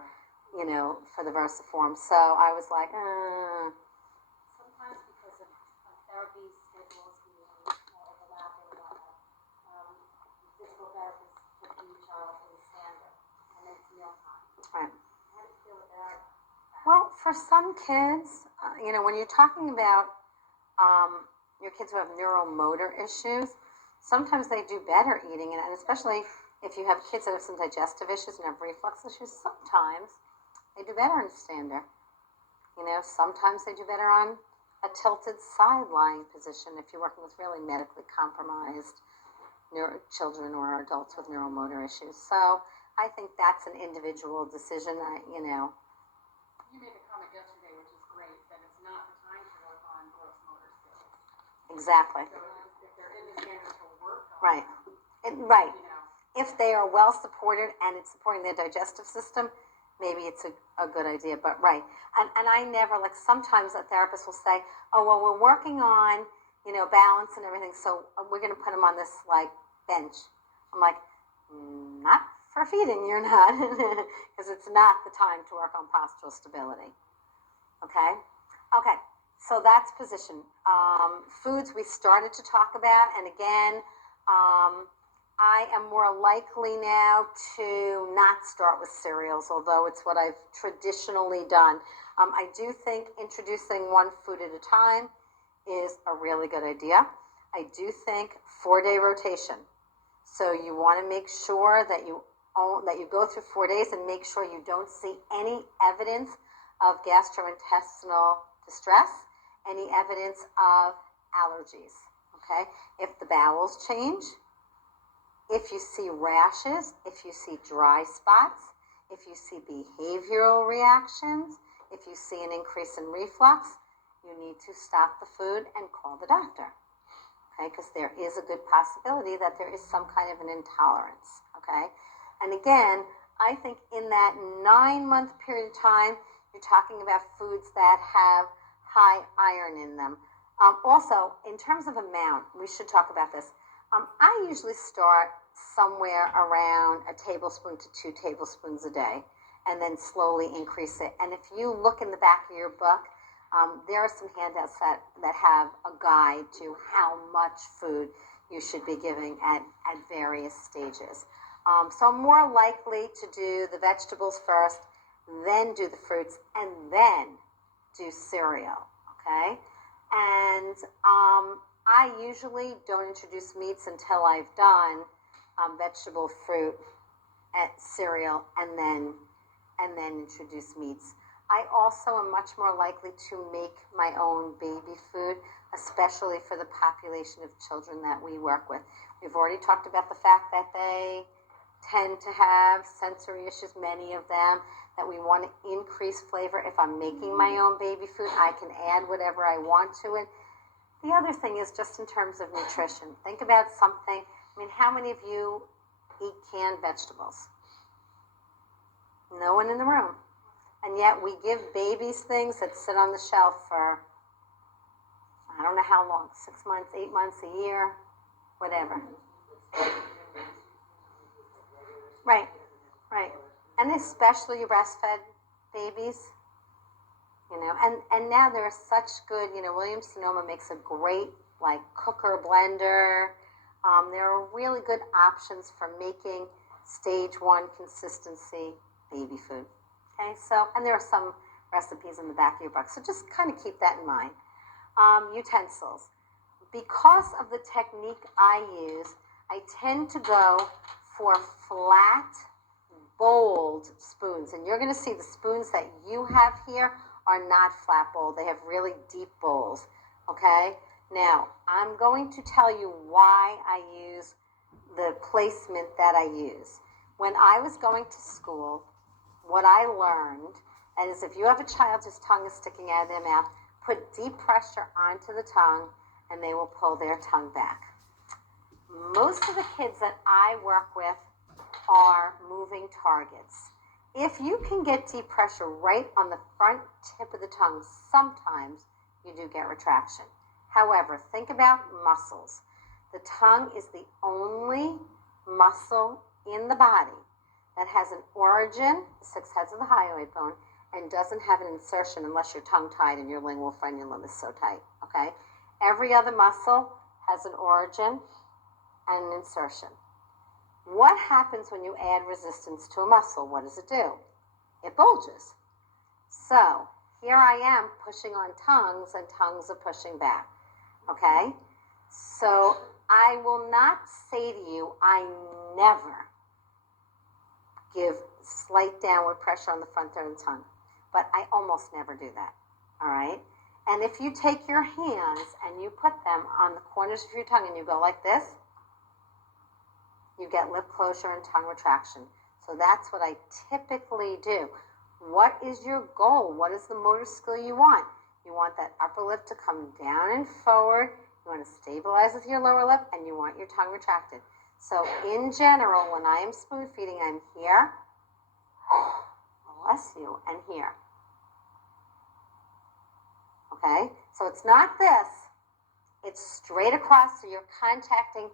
the Versaform. So I was like, Sometimes because of therapy schedules being overlapping, physical therapists put each other in standard, and it's mealtime. right. How do you feel about that? Well, for some kids, when you're talking about your kids who have neuromotor issues, sometimes they do better eating, and especially if you have kids that have some digestive issues and have reflux issues, sometimes they do better in stander. Sometimes they do better on a tilted side lying position if you're working with really medically compromised children or adults with neuromotor issues. So I think that's an individual decision. You made a comment yesterday, which is great, that it's not the time to work on gross motor skills. Exactly. So if they're in the standard to work on, Right. Right. If they are well supported and it's supporting their digestive system, maybe it's a good idea. But right. And I never, sometimes a therapist will say, oh, well, we're working on, balance and everything, so we're going to put them on this, bench. I'm like, not for feeding, you're not, because it's not the time to work on postural stability. Okay? Okay, so that's position. Foods we started to talk about, and again, I am more likely now to not start with cereals, although it's what I've traditionally done. I do think introducing one food at a time is a really good idea. I do think 4-day rotation. So you want to make sure that you go through 4 days and make sure you don't see any evidence of gastrointestinal distress, any evidence of allergies. Okay? If the bowels change, if you see rashes, if you see dry spots, if you see behavioral reactions, if you see an increase in reflux, you need to stop the food and call the doctor. Okay, because there is a good possibility that there is some kind of an intolerance. Okay, and again, I think in that 9-month period of time, you're talking about foods that have high iron in them. Also, in terms of amount, we should talk about this. I usually start somewhere around a tablespoon to 2 tablespoons a day, and then slowly increase it. And if you look in the back of your book, there are some handouts that have a guide to how much food you should be giving at various stages. So I'm more likely to do the vegetables first, then do the fruits, and then do cereal, okay? And I usually don't introduce meats until I've done vegetable, fruit, cereal, and then introduce meats. I also am much more likely to make my own baby food, especially for the population of children that we work with. We've already talked about the fact that they tend to have sensory issues, many of them, that we want to increase flavor. If I'm making my own baby food, I can add whatever I want to it. The other thing is just in terms of nutrition. Think about something. I mean, how many of you eat canned vegetables? No one in the room. And yet we give babies things that sit on the shelf for, I don't know how long, 6 months, 8 months, a year, whatever. Right. And especially breastfed babies, and now there are such good, Williams-Sonoma makes a great, cooker blender. There are really good options for making stage 1 consistency baby food. Okay, so, and there are some recipes in the back of your book, so just kind of keep that in mind. Utensils. Because of the technique I use, I tend to go for flat, bowled spoons. And you're going to see the spoons that you have here are not flat bowled. They have really deep bowls. Okay? Now, I'm going to tell you why I use the placement that I use. When I was going to school, what I learned is if you have a child whose tongue is sticking out of their mouth, put deep pressure onto the tongue and they will pull their tongue back. Most of the kids that I work with are moving targets. If you can get deep pressure right on the front tip of the tongue, sometimes you do get retraction. However, think about muscles. The tongue is the only muscle in the body that has an origin, 6 heads of the hyoid bone, and doesn't have an insertion unless you're tongue-tied and your lingual frenulum is so tight, okay? Every other muscle has an origin and an insertion. What happens when you add resistance to a muscle? What does it do? It bulges. So here I am pushing on tongues and tongues are pushing back, okay? So I will not say to you, I never give slight downward pressure on the front third of the tongue, but I almost never do that, all right? And if you take your hands and you put them on the corners of your tongue and you go like this, you get lip closure and tongue retraction. So that's what I typically do. What is your goal? What is the motor skill you want? You want that upper lip to come down and forward. You want to stabilize with your lower lip, and you want your tongue retracted. So in general, when I am spoon feeding, I'm here, bless you, and here. Okay? So it's not this. It's straight across, so you're contacting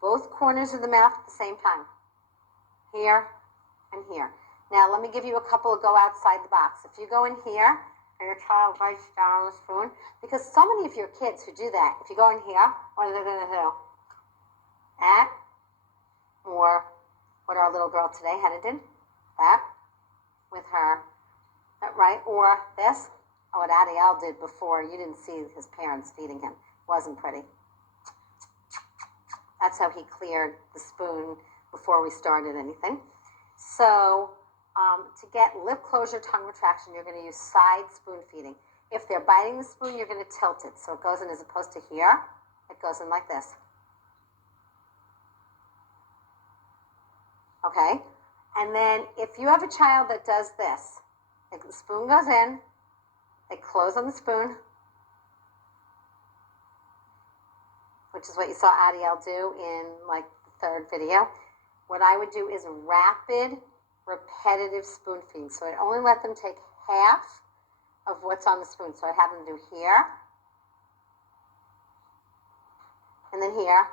both corners of the mouth at the same time. Here and here. Now, let me give you a couple of go outside the box. If you go in here, and your child bites down on the spoon, because so many of your kids who do that, if you go in here, what are they going to do? That, or what our little girl today, Hannah, did, that, with her, right, or this, what Adiel did before. You didn't see his parents feeding him. Wasn't pretty. That's how he cleared the spoon before we started anything. So to get lip closure, tongue retraction, you're going to use side spoon feeding. If they're biting the spoon, you're going to tilt it. So it goes in as opposed to here, it goes in like this. Okay? And then if you have a child that does this, like the spoon goes in, they close on the spoon, which is what you saw Adiel do in like the third video. What I would do is rapid, repetitive spoon feeding. So I'd only let them take half of what's on the spoon. So I'd have them do here, and then here,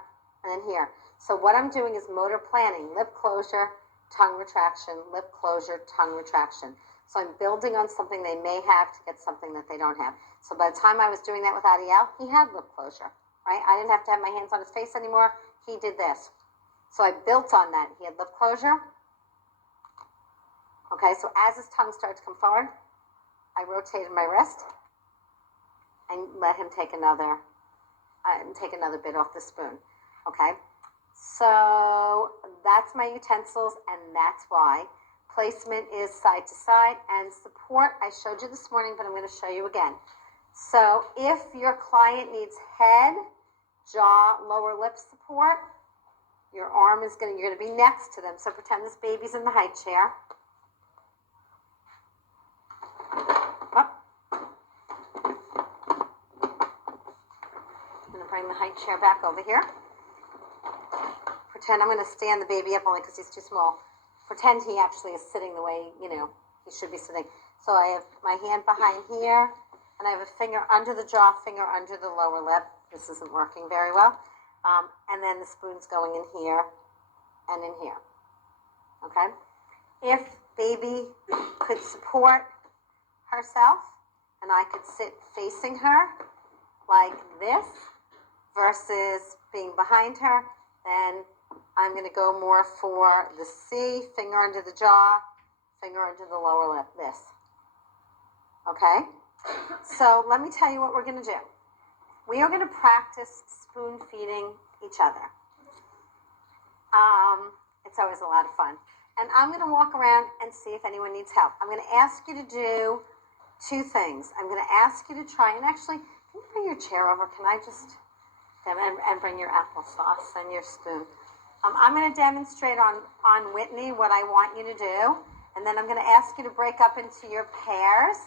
and then here. So what I'm doing is motor planning, lip closure, tongue retraction, lip closure, tongue retraction. So I'm building on something they may have to get something that they don't have. So by the time I was doing that with Adiel, he had lip closure. Right? I didn't have to have my hands on his face anymore. He did this. So I built on that. He had lip closure. Okay, so as his tongue started to come forward, I rotated my wrist and let him take another bit off the spoon. Okay? So that's my utensils, and that's why. Placement is side to side, and support I showed you this morning, but I'm going to show you again. So if your client needs head, jaw, lower lip support, you're going to be next to them. So pretend this baby's in the high chair. Up. I'm going to bring the high chair back over here. Pretend I'm going to stand the baby up only because he's too small. Pretend he actually is sitting the way, he should be sitting. So I have my hand behind here, and I have a finger under the jaw, finger under the lower lip. This isn't working very well. And then the spoon's going in here and in here. Okay? If baby could support herself, and I could sit facing her like this versus being behind her, then I'm going to go more for the C, finger under the jaw, finger under the lower lip, this. Okay? So let me tell you what we're going to do. We are going to practice spoon feeding each other. It's always a lot of fun. And I'm going to walk around and see if anyone needs help. I'm going to ask you to do two things. I'm going to ask you to try, and actually, can you bring your chair over? Can I just, and bring your applesauce and your spoon. I'm going to demonstrate on Whitney what I want you to do, and then I'm going to ask you to break up into your pairs,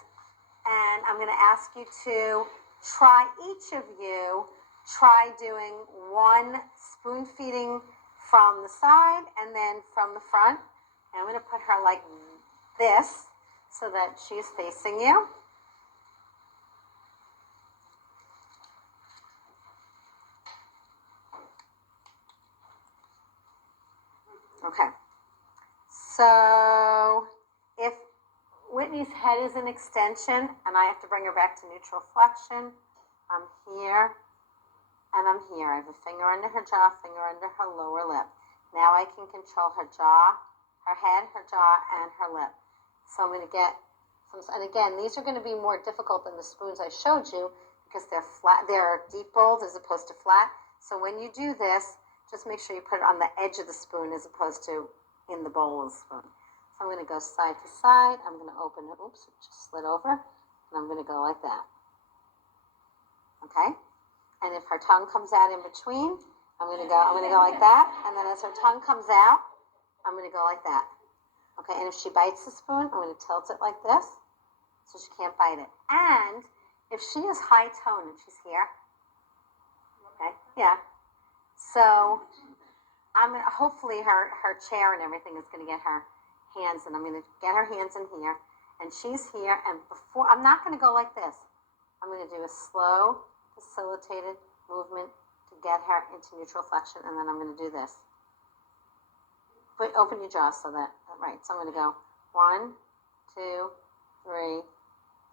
and I'm going to ask you to try, each of you, try doing one spoon feeding from the side and then from the front. And I'm going to put her like this so that she's facing you. Okay. So if Whitney's head is an extension and I have to bring her back to neutral flexion, I'm here and I'm here. I have a finger under her jaw, finger under her lower lip. Now I can control her jaw, her head, her jaw, and her lip. So I'm going to get some, and again, these are going to be more difficult than the spoons I showed you because they're flat, they're deep bowls as opposed to flat. So when you do this, just make sure you put it on the edge of the spoon as opposed to in the bowl of the spoon. So I'm going to go side to side. I'm going to open it. Oops, it just slid over. And I'm going to go like that. Okay? And if her tongue comes out in between, I'm going to go like that. And then as her tongue comes out, I'm going to go like that. Okay? And if she bites the spoon, I'm going to tilt it like this so she can't bite it. And if she is high tone and she's here, okay? Yeah. So I'm going to, hopefully her chair and everything is going to get her hands, and I'm going to get her hands in here, and she's here, and before, I'm not going to go like this. I'm going to do a slow, facilitated movement to get her into neutral flexion, and then I'm going to do this. But open your jaw so that, right, so I'm going to go 1, 2, 3,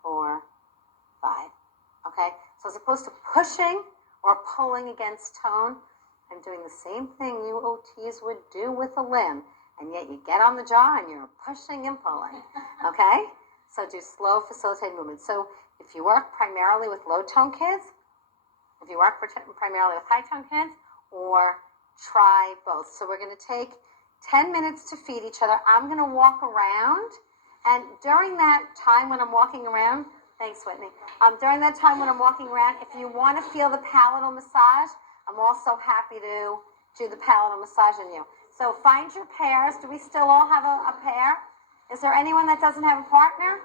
4, 5. Okay? So as opposed to pushing or pulling against tone, I'm doing the same thing you OTs would do with a limb, and yet you get on the jaw and you're pushing and pulling, okay? So do slow facilitated movements. So if you work primarily with low-tone kids, if you work primarily with high-tone kids, or try both. So we're going to take 10 minutes to feed each other. I'm going to walk around, and during that time when I'm walking around, thanks, Whitney. During that time when I'm walking around, if you want to feel the palatal massage, I'm also happy to do the palatal massage on you. So find your pairs. Do we still all have a pair? Is there anyone that doesn't have a partner?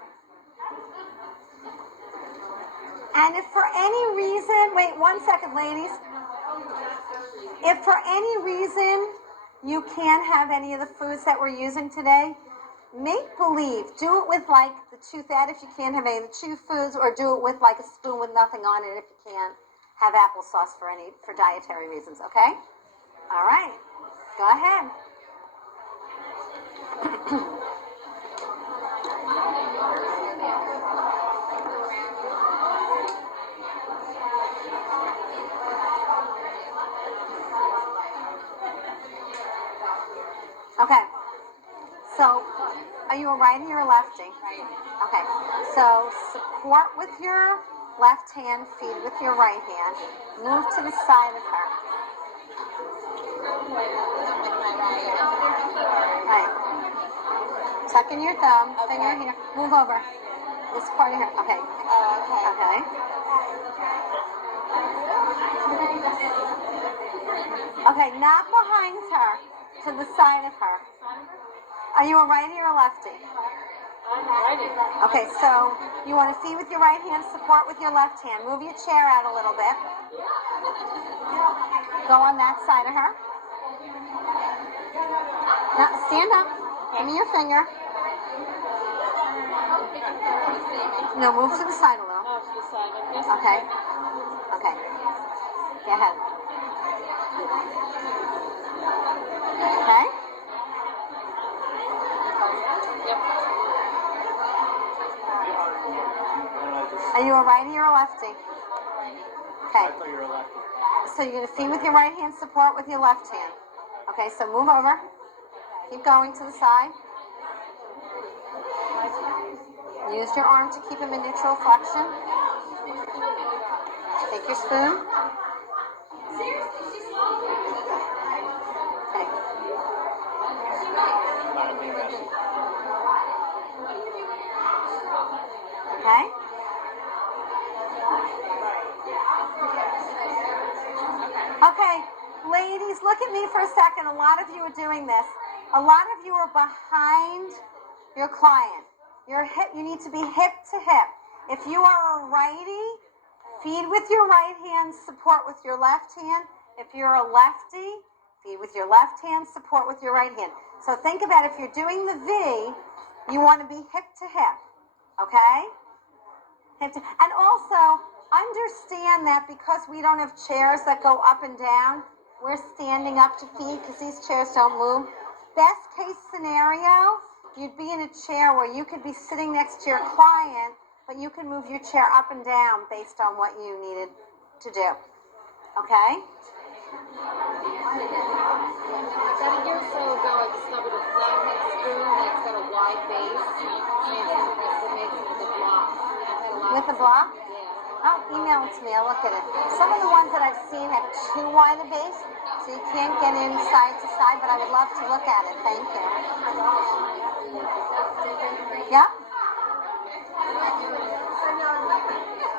And if for any reason, wait 1 second, ladies. If for any reason you can't have any of the foods that we're using today, make believe. Do it with like the tooth out if you can't have any of the chew foods, or do it with like a spoon with nothing on it if you can't have applesauce for dietary reasons, okay? All right, go ahead. Okay, so are you a righty or a lefty? Right. Okay, so support with your left hand, feed with your right hand. Move to the side of her. Right. Tuck in your thumb, finger here. Move over. This part here. Okay. Okay. Okay, not behind her, to the side of her. Are you a righty or a lefty? Okay, so you want to feed with your right hand, support with your left hand. Move your chair out a little bit. Go on that side of her. Now, stand up. Give me your finger. No, move to the side a little. Okay. Okay. Go ahead. Okay? Are you a righty or a lefty? Okay. So you're going to feed with your right hand, support with your left hand. Okay, so move over. Keep going to the side. Use your arm to keep him in neutral flexion. Take your spoon. Okay. Okay? Okay, ladies, look at me for a second. A lot of you are doing this. A lot of you are behind your client. You need to be hip to hip. If you are a righty, feed with your right hand, support with your left hand. If you're a lefty, feed with your left hand, support with your right hand. So think about if you're doing the V, you want to be hip to hip. Okay? And also, understand that because we don't have chairs that go up and down, we're standing up to feed because these chairs don't move. Best case scenario, you'd be in a chair where you could be sitting next to your client, but you can move your chair up and down based on what you needed to do. Okay? About a year or so ago, I discovered a flathead spoon that's got a wide base and that makes it with a block. With a block? Yeah. Oh, email it to me. I'll look at it. Some of the ones that I've seen have too wide a base, so you can't get in side to side, but I would love to look at it. Thank you. Yeah?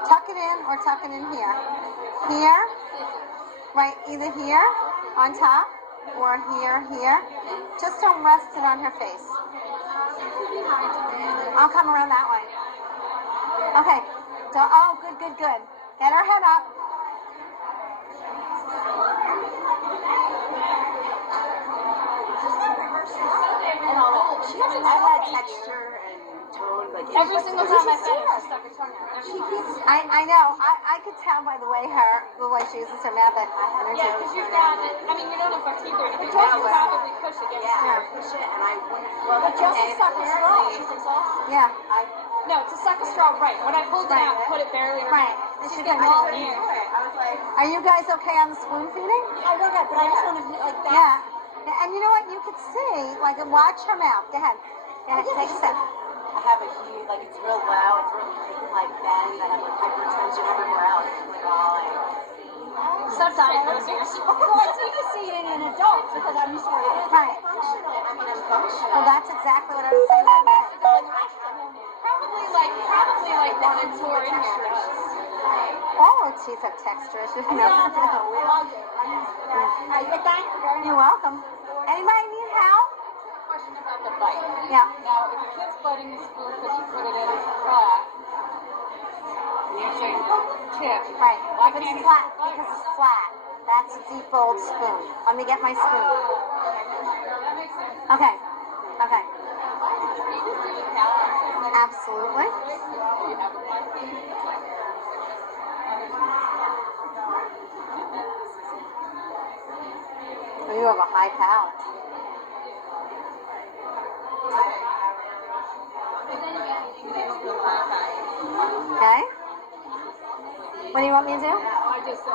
Tuck it in or tuck it in here. Here? Right, either here, on top, or here. Just don't rest it on her face. I'll come around that way. Okay. Oh, good. Get her head up. I've had texture and tone, like Every single time I fed her, she stuck her tongue out. I know. I could tell by the way she uses her mouth. Yeah, because you've got, you don't have teeth or anything, but you probably push against her. push it, and I wouldn't. But just to suck a straw, she's exhausted. Yeah. No, to suck a straw, right. When I pulled it out and put it barely in her Right. mouth, And she's she's getting like, all oh, near. I was like, Are you guys okay on the spoon feeding? Oh, we're good, but I just want to, like, that. Yeah. And you know what? You could see, watch her mouth. Go ahead. Take a sip. I have a huge, it's real low, it's real bend, I have hypertension everywhere else. It's not diagnosing yourself. Well, it's good to see it in an adult because I'm used to where it is. Right. I'm functional. Well, that's exactly what I was saying. Probably like 1 and 2 are in here. All our teeth have texture. I should know. We all do. Thank you very much. You're welcome. Anybody need help? Question about the bite. Yeah. Now, if your kid's biting the spoon because you put it in flat, and you're saying tip, Right. why If can't it's you flat, still bite because her? it's flat. That's a deep old spoon. Let me get my spoon. That makes sense. Okay. You just do the palate. Absolutely. You have a bite. You have a high palate. Okay. What do you want me to do? I just Oh.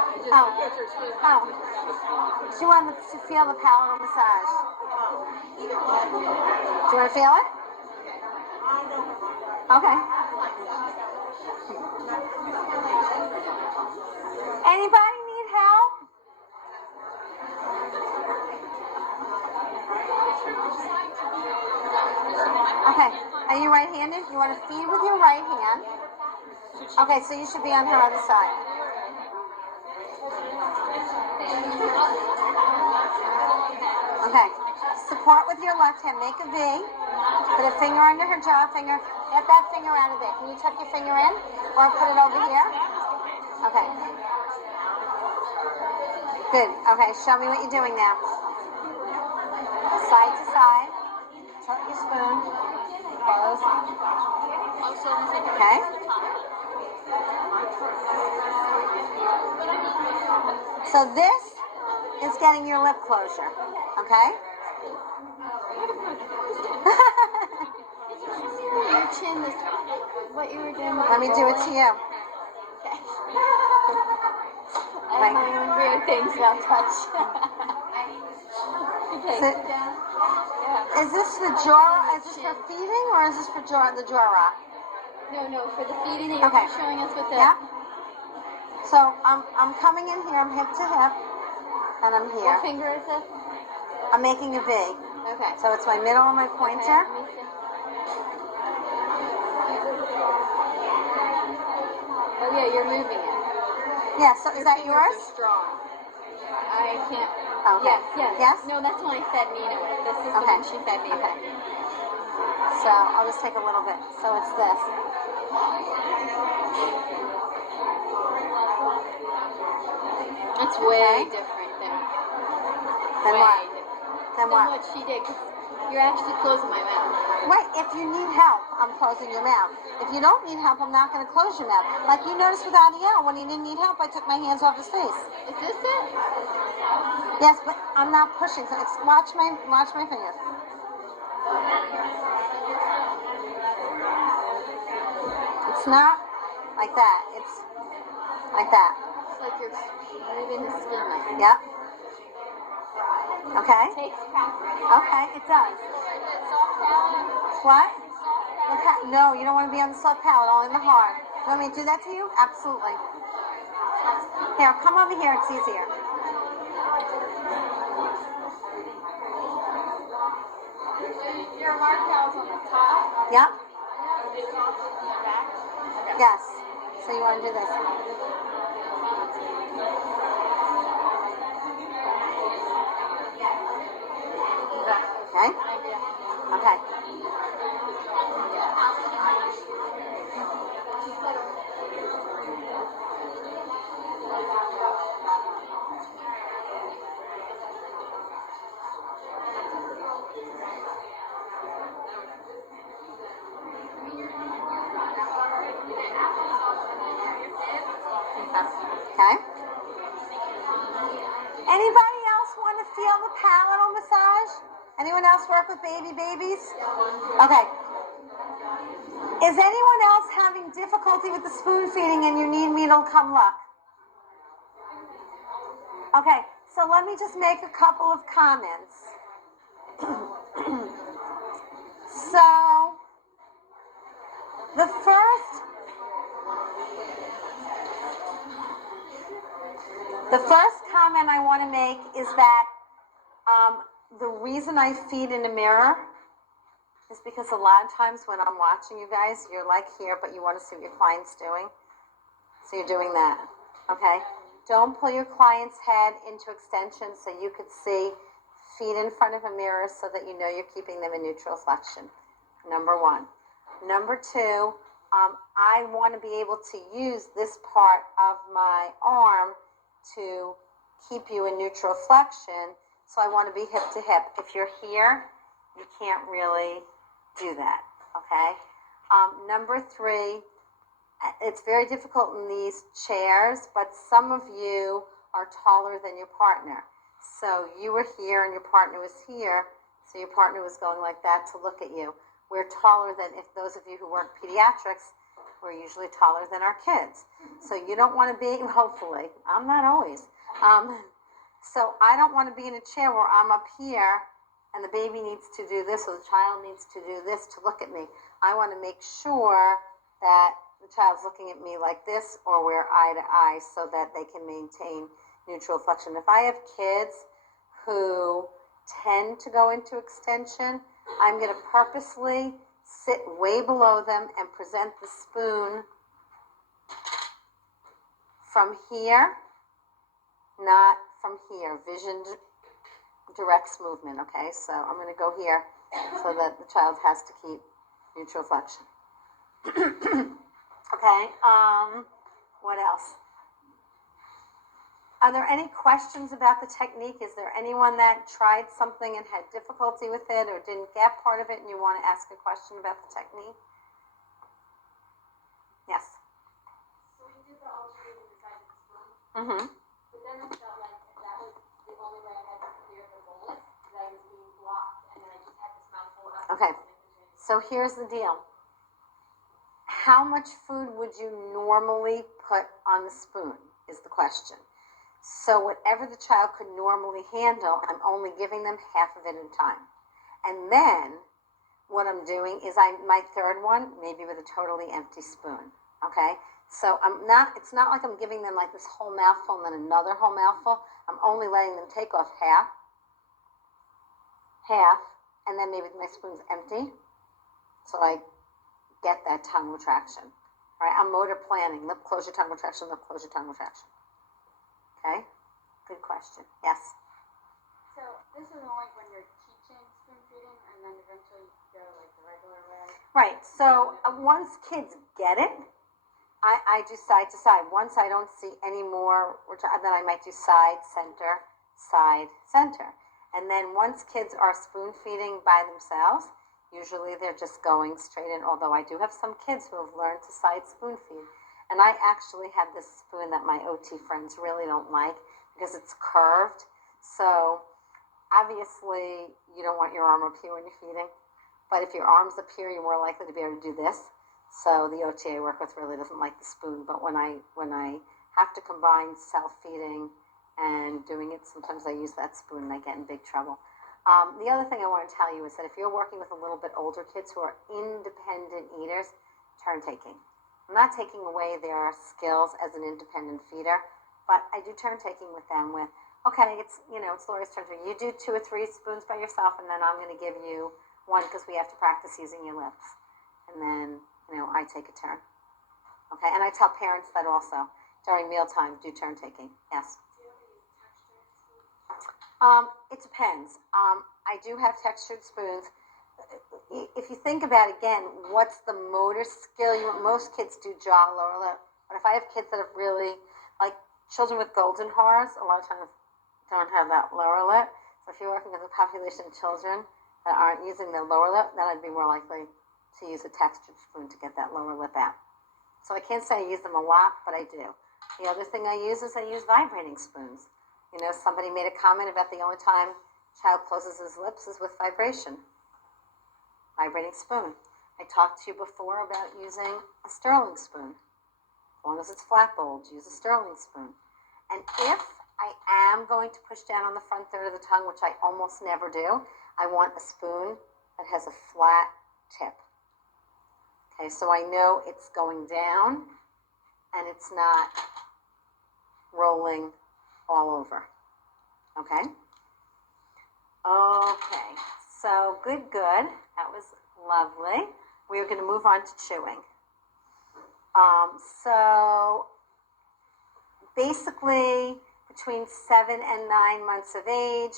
picture spoon. Oh. Do you want to feel the palatal massage? Do you want to feel it? Okay. Anybody need help? Okay, are you right-handed? You want to feed with your right hand. Okay, so you should be on her other side. Okay, support with your left hand. Make a V. Put a finger under her jaw, finger. Get that finger out of there. Can you tuck your finger in? Or put it over here? Okay. Good. Okay, show me what you're doing now. Side to side. Tilt your spoon. Close. Okay. So this is getting your lip closure. Okay? Your chin is what you were doing with Let me do it to you. Okay. I have my own weird things that I'll touch. Okay, Sit. sit down. Yeah. Is this the jaw? Is this for feeding or is this for the jaw rock? No, for the feeding that you're Okay. showing us with the... Yeah. So I'm coming in here. I'm hip to hip, and I'm here. What finger is this? I'm making a V. Okay. So it's my middle and my pointer. Okay, let me see. Oh yeah, you're moving it. Yeah. So is that fingers yours? are strong. I can't... Okay. Yes. Yes? No, that's when I fed Nina with. This is the Okay. one she fed me Okay. with. So I'll just take a little bit. So it's this. It's way Okay. different than Then way what? different Then than what? what she did. 'Cause you're actually closing my mouth. Right. If you need help, I'm closing your mouth. If you don't need help, I'm not going to close your mouth. Like you noticed with Adiel, when he didn't need help, I took my hands off his face. Is this it? Yes, but I'm not pushing. So watch my fingers. It's not like that. It's like that. It's like you're moving the skin like Yep. Okay. takes practice. Okay, it does. What? No, you don't want to be on the soft palate, only the hard. You want me to do that to you? Absolutely. Here, come over here. It's easier. Your hard pal's on the top. Yep. It's soft in the back. Okay. Yes. So you want to do this. Okay? Okay. Okay? Anybody else want to feel the palatal massage? Anyone else work with babies? Okay. Is anyone else having difficulty with the spoon feeding and you need me to come look? Okay, so let me just make a couple of comments. So, the first comment I want to make is that the reason I feed in a mirror is because a lot of times when I'm watching you guys, you're like here, but you want to see what your client's doing. So you're doing that, okay? Don't pull your client's head into extension so you could see. Feet in front of a mirror so that you know you're keeping them in neutral flexion. Number one. Number two, I want to be able to use this part of my arm to keep you in neutral flexion. So I want to be hip to hip. If you're here, you can't really do that, okay? Number three, it's very difficult in these chairs, but some of you are taller than your partner. So you were here and your partner was here, so your partner was going like that to look at you. We're taller than, if those of you who work pediatrics, we're usually taller than our kids. So you don't want to be, hopefully, I'm not always. So I don't want to be in a chair where I'm up here and the baby needs to do this or the child needs to do this to look at me. I want to make sure that the child's looking at me like this, or we're eye to eye so that they can maintain neutral flexion. If I have kids who tend to go into extension, I'm going to purposely sit way below them and present the spoon from here, not from here. Vision directs movement, okay? So I'm going to go here so that the child has to keep neutral flexion. Okay, what else? Are there any questions about the technique? Is there anyone that tried something and had difficulty with it or didn't get part of it and you want to ask a question about the technique? Yes. So we did the alternating inside of the spoon, Mm-hmm. but then I felt like that was the only way I had to clear the bolus, that I was being blocked, and then I just had this mouthful of Okay. So here's the deal. How much food would you normally put on the spoon is the question. So whatever the child could normally handle, I'm only giving them half of it at a time. And then what I'm doing is my third one, maybe with a totally empty spoon. Okay? So it's not like I'm giving them like this whole mouthful and then another whole mouthful. I'm only letting them take off half, and then maybe my spoon's empty. So I get that tongue retraction. All right, I'm motor planning. Lip closure, tongue retraction, lip closure, tongue retraction. Okay? Good question. Yes? So this is only when you're teaching spoon feeding, and then eventually you go like the regular way. Right. So once kids get it, I do side to side. Once I don't see any more, then I might do side, center, side, center. And then once kids are spoon feeding by themselves, usually they're just going straight in, although I do have some kids who have learned to side spoon feed. And I actually have this spoon that my OT friends really don't like because it's curved. So obviously you don't want your arm up here when you're feeding. But if your arm's up here, you're more likely to be able to do this. So the OT I work with really doesn't like the spoon. But when I have to combine self-feeding and doing it, sometimes I use that spoon and I get in big trouble. The other thing I want to tell you is that if you're working with a little bit older kids who are independent eaters, turn taking. I'm not taking away their skills as an independent feeder, but I do turn taking with them with, okay, it's Lori's turn. You do 2 or 3 spoons by yourself, and then I'm going to give you one because we have to practice using your lips. And then, I take a turn. Okay, and I tell parents that also. During mealtime, do turn taking. Yes? It depends. I do have textured spoons. If you think about it, again, what's the motor skill? Most kids do jaw, lower lip. But if I have kids that have really, like children with golden horrors, a lot of times don't have that lower lip. So if you're working with a population of children that aren't using their lower lip, then I'd be more likely to use a textured spoon to get that lower lip out. So I can't say I use them a lot, but I do. The other thing I use is I use vibrating spoons. Somebody made a comment about the only time child closes his lips is with vibration. Vibrating spoon. I talked to you before about using a Sterling spoon. As long as it's flat bowled, use a Sterling spoon. And if I am going to push down on the front third of the tongue, which I almost never do, I want a spoon that has a flat tip. Okay, so I know it's going down and it's not rolling all over. Okay? Okay, so good. That was lovely. We're going to move on to chewing. So basically, between 7 and 9 months of age,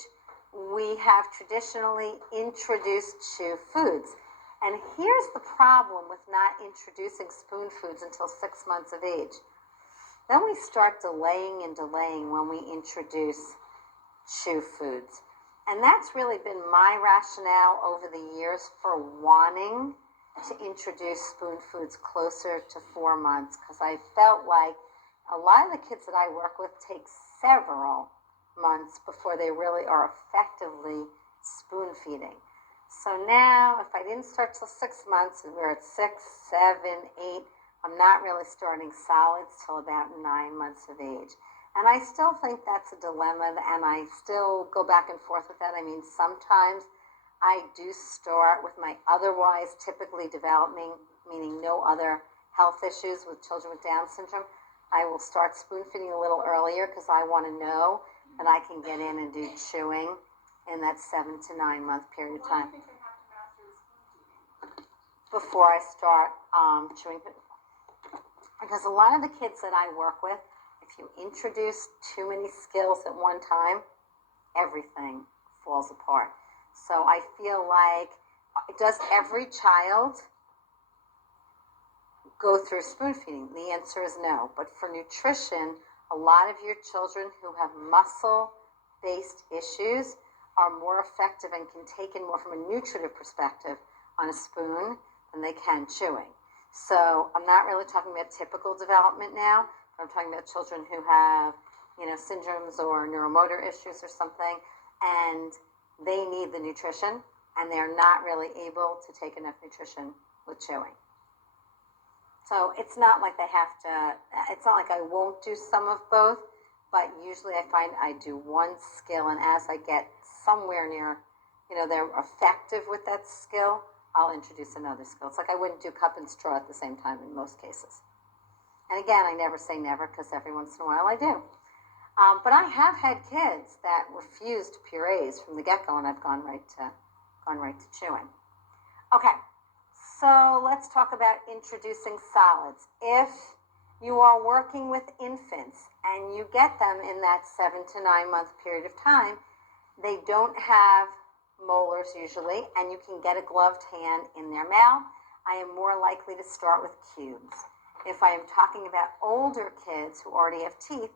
we have traditionally introduced chew foods. And here's the problem with not introducing spoon foods until 6 months of age. Then we start delaying when we introduce chew foods. And that's really been my rationale over the years for wanting to introduce spoon foods closer to 4 months, because I felt like a lot of the kids that I work with take several months before they really are effectively spoon feeding. So now, if I didn't start till 6 months, and we're at 6, 7, 8, I'm not really starting solids till about 9 months of age. And I still think that's a dilemma, and I still go back and forth with that. I mean, sometimes I do start with my otherwise typically developing, meaning no other health issues with children with Down syndrome, I will start spoon feeding a little earlier because I want to know that I can get in and do chewing in that 7 to 9 month period of Why time do you think they have to master the spoon feeding? before I start chewing. Because a lot of the kids that I work with, if you introduce too many skills at one time, everything falls apart. So I feel like, does every child go through spoon feeding? The answer is no. But for nutrition, a lot of your children who have muscle-based issues are more effective and can take in more from a nutritive perspective on a spoon than they can chewing. So I'm not really talking about typical development now, but I'm talking about children who have, syndromes or neuromotor issues or something, and they need the nutrition, and they're not really able to take enough nutrition with chewing. So it's not like it's not like I won't do some of both, but usually I find I do one skill, and as I get somewhere near, they're effective with that skill, I'll introduce another skill. It's like I wouldn't do cup and straw at the same time in most cases. And again, I never say never because every once in a while I do. But I have had kids that refused purees from the get-go, and I've gone right to chewing. Okay, so let's talk about introducing solids. If you are working with infants and you get them in that 7 to 9 month period of time, they don't have molars usually, and you can get a gloved hand in their mouth. I am more likely to start with cubes. If I am talking about older kids who already have teeth,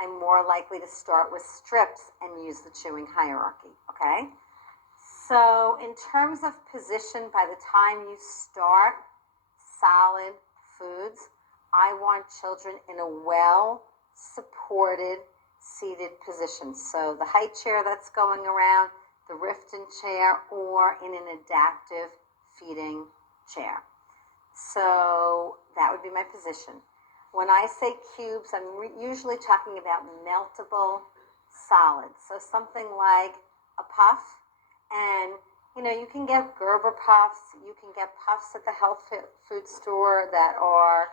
I'm more likely to start with strips and use the chewing hierarchy, okay? So in terms of position, by the time you start solid foods, I want children in a well-supported seated position. So the high chair that's going around, the Riften chair, or in an adaptive feeding chair. So that would be my position. When I say cubes, I'm usually talking about meltable solids. So something like a puff, and you can get Gerber puffs, you can get puffs at the health food store that are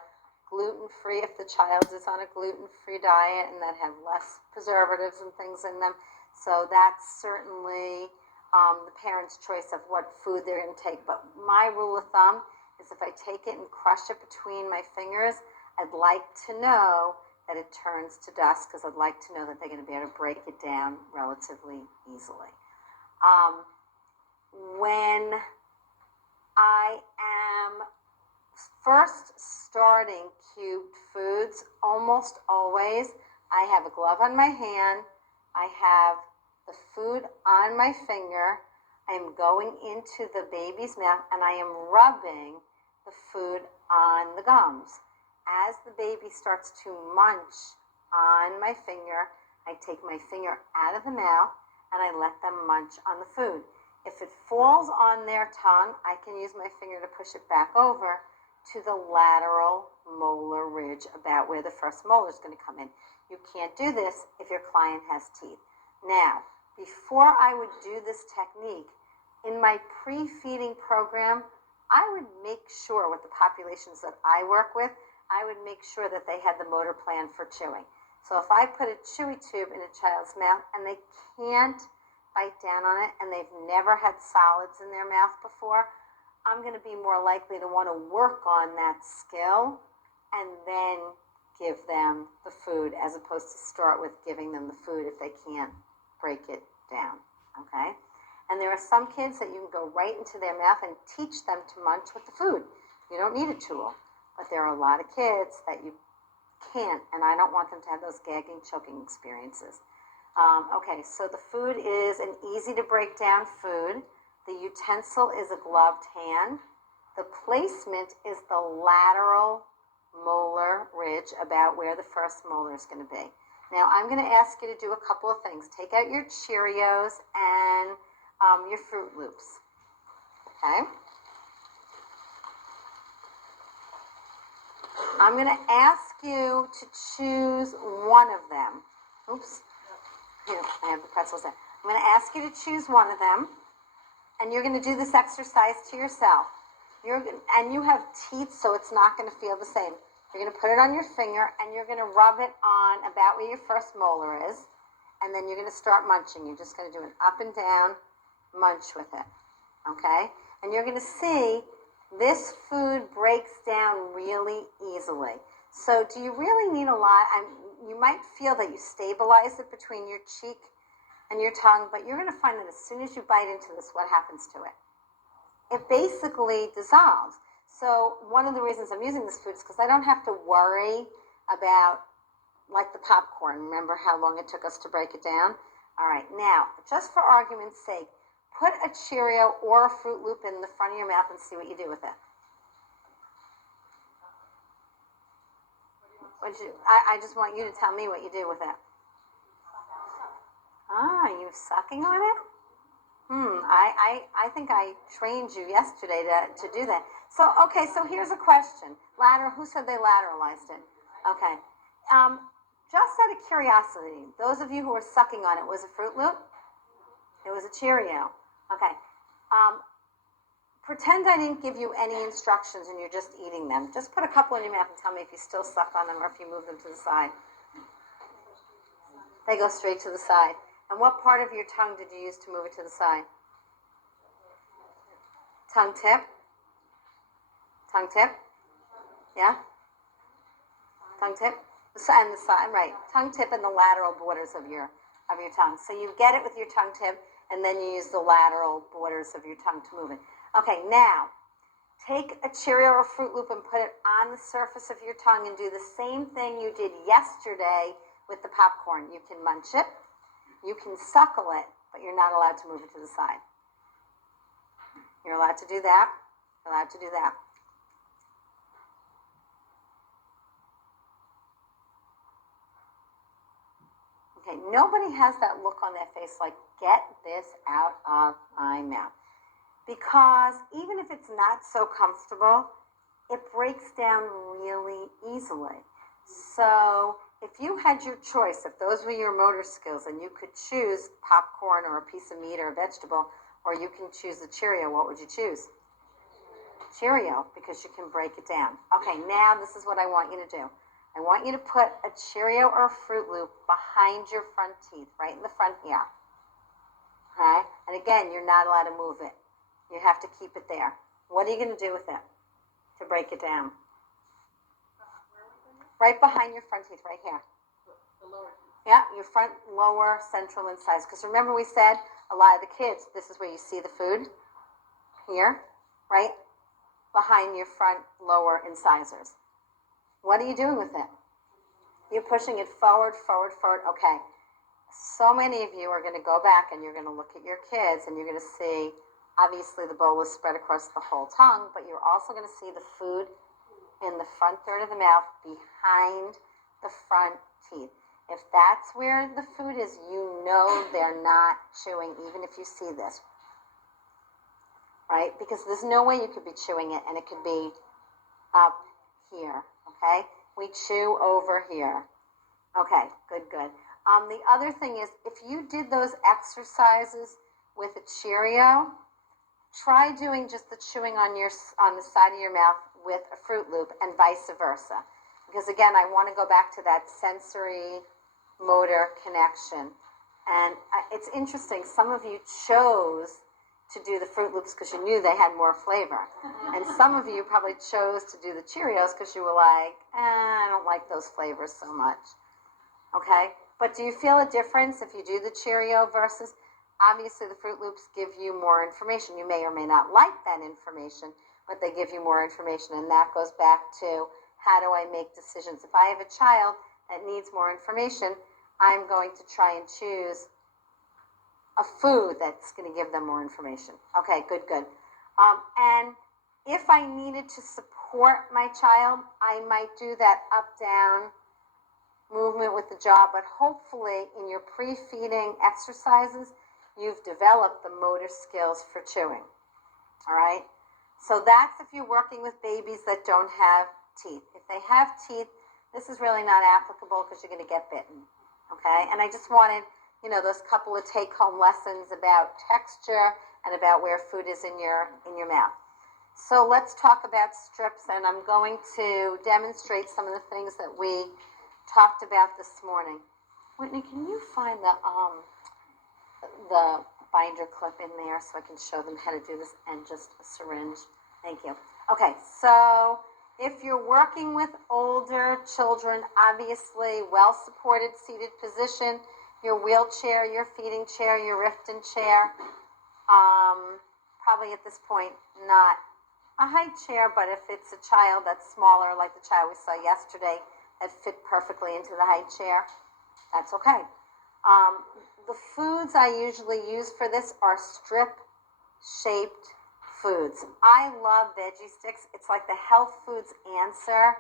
gluten-free if the child is on a gluten-free diet and that have less preservatives and things in them. So that's certainly the parent's choice of what food they're going to take. But my rule of thumb is if I take it and crush it between my fingers, I'd like to know that it turns to dust because I'd like to know that they're going to be able to break it down relatively easily. When I am first starting cubed foods, almost always I have a glove on my hand, I have the food on my finger, I am going into the baby's mouth, and I am rubbing the food on the gums. As the baby starts to munch on my finger, I take my finger out of the mouth and I let them munch on the food. If it falls on their tongue, I can use my finger to push it back over to the lateral molar ridge, about where the first molar is going to come in. You can't do this if your client has teeth. Now, before I would do this technique, in my pre-feeding program, I would make sure with the populations that I work with, I would make sure that they had the motor plan for chewing. So if I put a chewy tube in a child's mouth and they can't bite down on it and they've never had solids in their mouth before, I'm going to be more likely to want to work on that skill and then give them the food, as opposed to start with giving them the food if they can't break it down, okay? And there are some kids that you can go right into their mouth and teach them to munch with the food. You don't need a tool. But there are a lot of kids that you can't, and I don't want them to have those gagging, choking experiences. Okay, so the food is an easy to break down food. The utensil is a gloved hand. The placement is the lateral molar ridge, about where the first molar is going to be. Now I'm going to ask you to do a couple of things. Take out your Cheerios and your Fruit Loops. Okay? I'm going to ask you to choose one of them. Oops. Here, I have the pretzels there. I'm going to ask you to choose one of them, and you're going to do this exercise to yourself. and you have teeth, so it's not going to feel the same. You're going to put it on your finger, and you're going to rub it on about where your first molar is, and then you're going to start munching. You're just going to do an up and down munch with it, okay? And you're going to see this food breaks down really easily. So do you really need a lot? You might feel that you stabilize it between your cheek and your tongue, but you're going to find that as soon as you bite into this, what happens to it? It basically dissolves. So one of the reasons I'm using this food is because I don't have to worry about, like the popcorn. Remember how long it took us to break it down? All right, now, just for argument's sake, put a Cheerio or a Fruit Loop in the front of your mouth and see what you do with it. I just want you to tell me what you do with it. Ah, are you sucking on it? I think I trained you yesterday to do that. So, okay, so here's a question. Who said they lateralized it? Okay. Just out of curiosity, those of you who were sucking on it, was it Fruit Loop? It was a Cheerio. Okay. Pretend I didn't give you any instructions and you're just eating them. Just put a couple in your mouth and tell me if you still suck on them or if you move them to the side. They go straight to the side. And what part of your tongue did you use to move it to the side? Tongue tip? Tongue tip? Yeah? Tongue tip? And the side, right. Tongue tip and the lateral borders of your tongue. So you get it with your tongue tip, and then you use the lateral borders of your tongue to move it. Okay, now, take a Cheerio or Fruit Loop and put it on the surface of your tongue and do the same thing you did yesterday with the popcorn. You can munch it, you can suckle it, but you're not allowed to move it to the side. You're allowed to do that. You're allowed to do that. Okay, nobody has that look on their face like, get this out of my mouth. Because even if it's not so comfortable, it breaks down really easily. So if you had your choice, if those were your motor skills and you could choose popcorn or a piece of meat or a vegetable, or you can choose the Cheerio, what would you choose? Cheerio, because you can break it down. Okay, now this is what I want you to do. I want you to put a Cheerio or a Fruit Loop behind your front teeth, right in the front here. Okay? And again, you're not allowed to move it. You have to keep it there. What are you going to do with it to break it down? Right behind your front teeth, right here. The lower teeth. Yeah, your front, lower, central, and sides. Because remember we said a lot of the kids, this is where you see the food. Here, right? Behind your front, lower incisors. What are you doing with it? You're pushing it forward, forward, forward. Okay. So many of you are going to go back and you're going to look at your kids and you're going to see, obviously the bowl is spread across the whole tongue, but you're also going to see the food in the front third of the mouth behind the front teeth. If that's where the food is, you know they're not chewing, even if you see this. Right? Because there's no way you could be chewing it and it could be up here. Okay? We chew over here. Okay, good, good. The other thing is, if you did those exercises with a Cheerio, try doing just the chewing on the side of your mouth with a Fruit Loop and vice versa. Because again, I want to go back to that sensory motor connection. And it's interesting, some of you chose to do the Fruit Loops because you knew they had more flavor. And some of you probably chose to do the Cheerios because you were like, I don't like those flavors so much. Okay? But do you feel a difference if you do the Cheerio versus, obviously the Fruit Loops give you more information. You may or may not like that information, but they give you more information. And that goes back to, how do I make decisions? If I have a child that needs more information, I'm going to try and choose a food that's going to give them more information. Okay, good, good. And if I needed to support my child, I might do that up-down movement with the jaw, but hopefully in your pre-feeding exercises, you've developed the motor skills for chewing. All right? So that's if you're working with babies that don't have teeth. If they have teeth, this is really not applicable because you're going to get bitten. Okay? And I just wanted, those couple of take-home lessons about texture and about where food is in your mouth. So let's talk about strips, and I'm going to demonstrate some of the things that we talked about this morning. Whitney, can you find the binder clip in there so I can show them how to do this, and just a syringe? Thank you. Okay, so if you're working with older children, obviously well-supported seated position, your wheelchair, your feeding chair, your Rifton chair, probably at this point not a high chair, but if it's a child that's smaller, like the child we saw yesterday that fit perfectly into the high chair, that's okay. The foods I usually use for this are strip-shaped foods. I love veggie sticks. It's like the health foods answer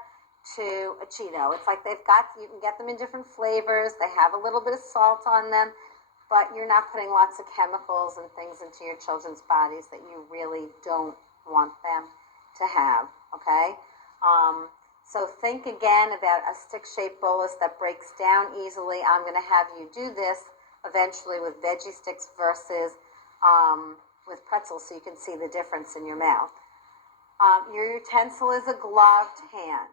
to a Cheeto. It's like you can get them in different flavors. They have a little bit of salt on them, but you're not putting lots of chemicals and things into your children's bodies that you really don't want them to have, okay? So think again about a stick-shaped bolus that breaks down easily. I'm going to have you do this eventually with veggie sticks versus with pretzels, so you can see the difference in your mouth. Your utensil is a gloved hand.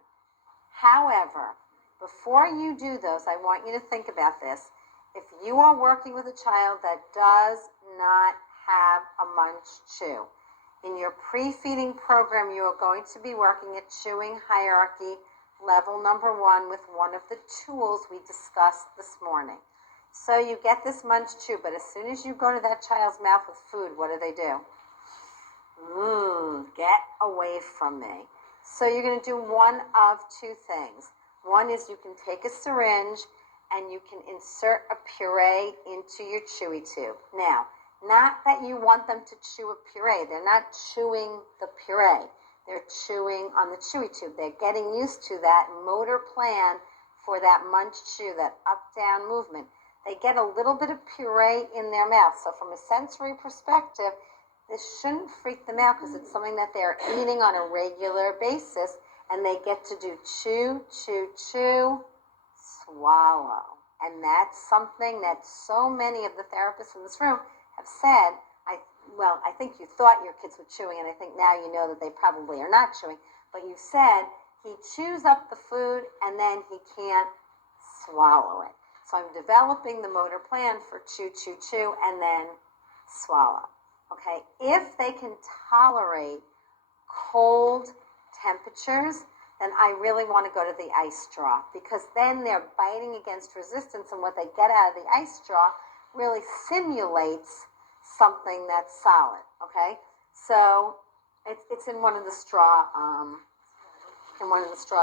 However, before you do those, I want you to think about this. If you are working with a child that does not have a munch chew, in your pre-feeding program, you are going to be working at chewing hierarchy level number 1 with one of the tools we discussed this morning. So you get this munch chew, but as soon as you go to that child's mouth with food, what do? Get away from me. So you're going to do one of two things. One is you can take a syringe and you can insert a puree into your chewy tube. Now, not that you want them to chew a puree. They're not chewing the puree. They're chewing on the chewy tube. They're getting used to that motor plan for that munch chew, that up-down movement. They get a little bit of puree in their mouth. So from a sensory perspective, this shouldn't freak them out because it's something that they're eating on a regular basis, and they get to do chew, chew, chew, swallow. And that's something that so many of the therapists in this room have said. I think you thought your kids were chewing, and I think now you know that they probably are not chewing. But you said he chews up the food and then he can't swallow it. So I'm developing the motor plan for chew, chew, chew, and then swallow. Okay, if they can tolerate cold temperatures, then I really want to go to the ice straw, because then they're biting against resistance, and what they get out of the ice straw really simulates something that's solid. Okay, so it's in one of the straw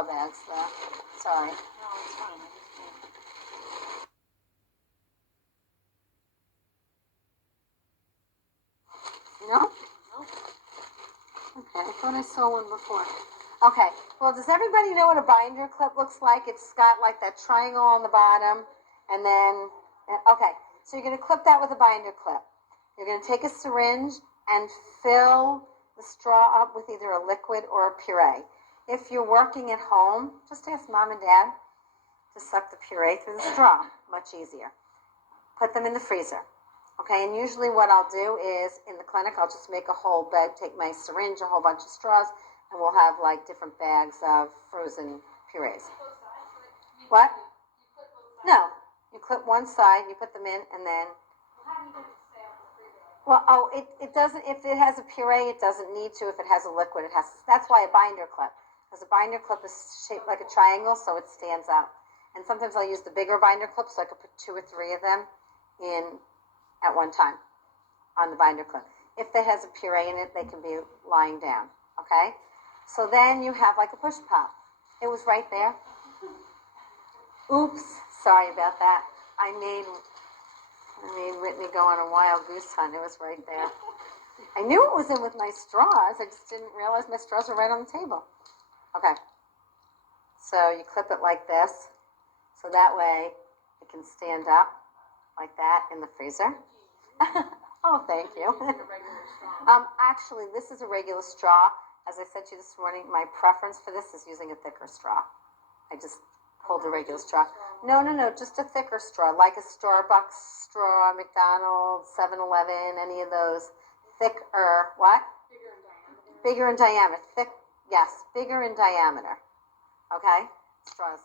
bags there. Sorry. No, it's fine. No? Okay, I thought I saw one before. Okay, well, does everybody know what a binder clip looks like? It's got like that triangle on the bottom, and then, okay, so you're going to clip that with a binder clip. You're going to take a syringe and fill the straw up with either a liquid or a puree. If you're working at home, just ask mom and dad to suck the puree through the straw. Much easier. Put them in the freezer. Okay, and usually what I'll do is, in the clinic, I'll just make a whole bag, take my syringe, a whole bunch of straws, and we'll have like different bags of frozen purees. What? No, you clip one side, you put them in, and then, well, it doesn't, if it has a puree, it doesn't need to. If it has a liquid, it has to. That's why a binder clip, because a binder clip is shaped like a triangle, so it stands out. And sometimes I'll use the bigger binder clip, so I could put 2 or 3 of them in at one time on the binder clip. If it has a puree in it, they can be lying down, okay? So then you have like a push pop. It was right there. Oops, sorry about that. I made Whitney go on a wild goose hunt. It was right there. I knew it was in with my straws. I just didn't realize my straws were right on the table. Okay. So you clip it like this. So that way it can stand up like that in the freezer. Oh, thank you. Actually, this is a regular straw. As I said to you this morning, my preference for this is using a thicker straw. I just pulled a regular straw. No, just a thicker straw, like a Starbucks straw, McDonald's, 7-Eleven, any of those thicker, what? Bigger in diameter, thick, yes, bigger in diameter, okay, straws.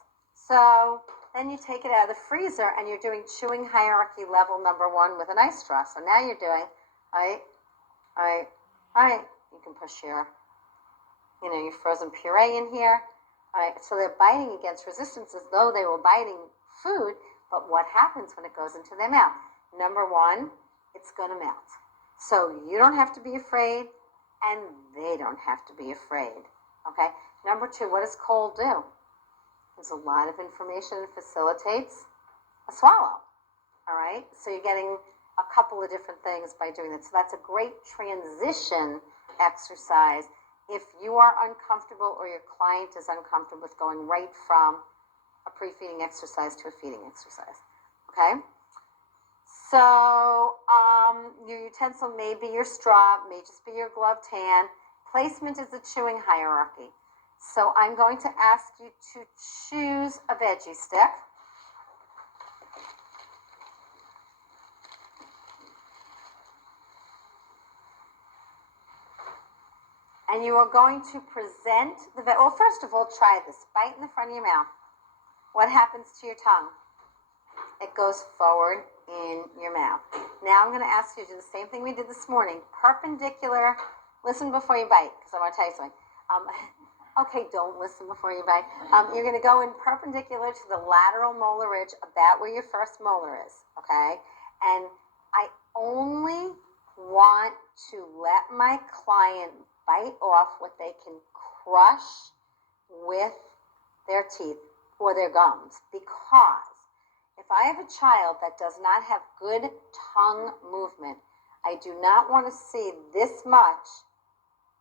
So then you take it out of the freezer and you're doing chewing hierarchy level number 1 with an ice straw. So now you're doing, all right, you can push your frozen puree in here. All right, so they're biting against resistance as though they were biting food, but what happens when it goes into their mouth? Number 1, it's going to melt. So you don't have to be afraid, and they don't have to be afraid, okay? Number 2, what does cold do? There's a lot of information and facilitates a swallow, all right? So you're getting a couple of different things by doing that. So that's a great transition exercise if you are uncomfortable or your client is uncomfortable with going right from a pre-feeding exercise to a feeding exercise, okay? So your utensil may be your straw, may just be your gloved hand. Placement is a chewing hierarchy. So I'm going to ask you to choose a veggie stick. And you are going to present well, first of all, try this. Bite in the front of your mouth. What happens to your tongue? It goes forward in your mouth. Now I'm going to ask you to do the same thing we did this morning. Perpendicular. Listen before you bite, because I want to tell you something. Okay, don't listen before you bite. You're going to go in perpendicular to the lateral molar ridge, about where your first molar is, okay? And I only want to let my client bite off what they can crush with their teeth or their gums, because if I have a child that does not have good tongue movement, I do not want to see this much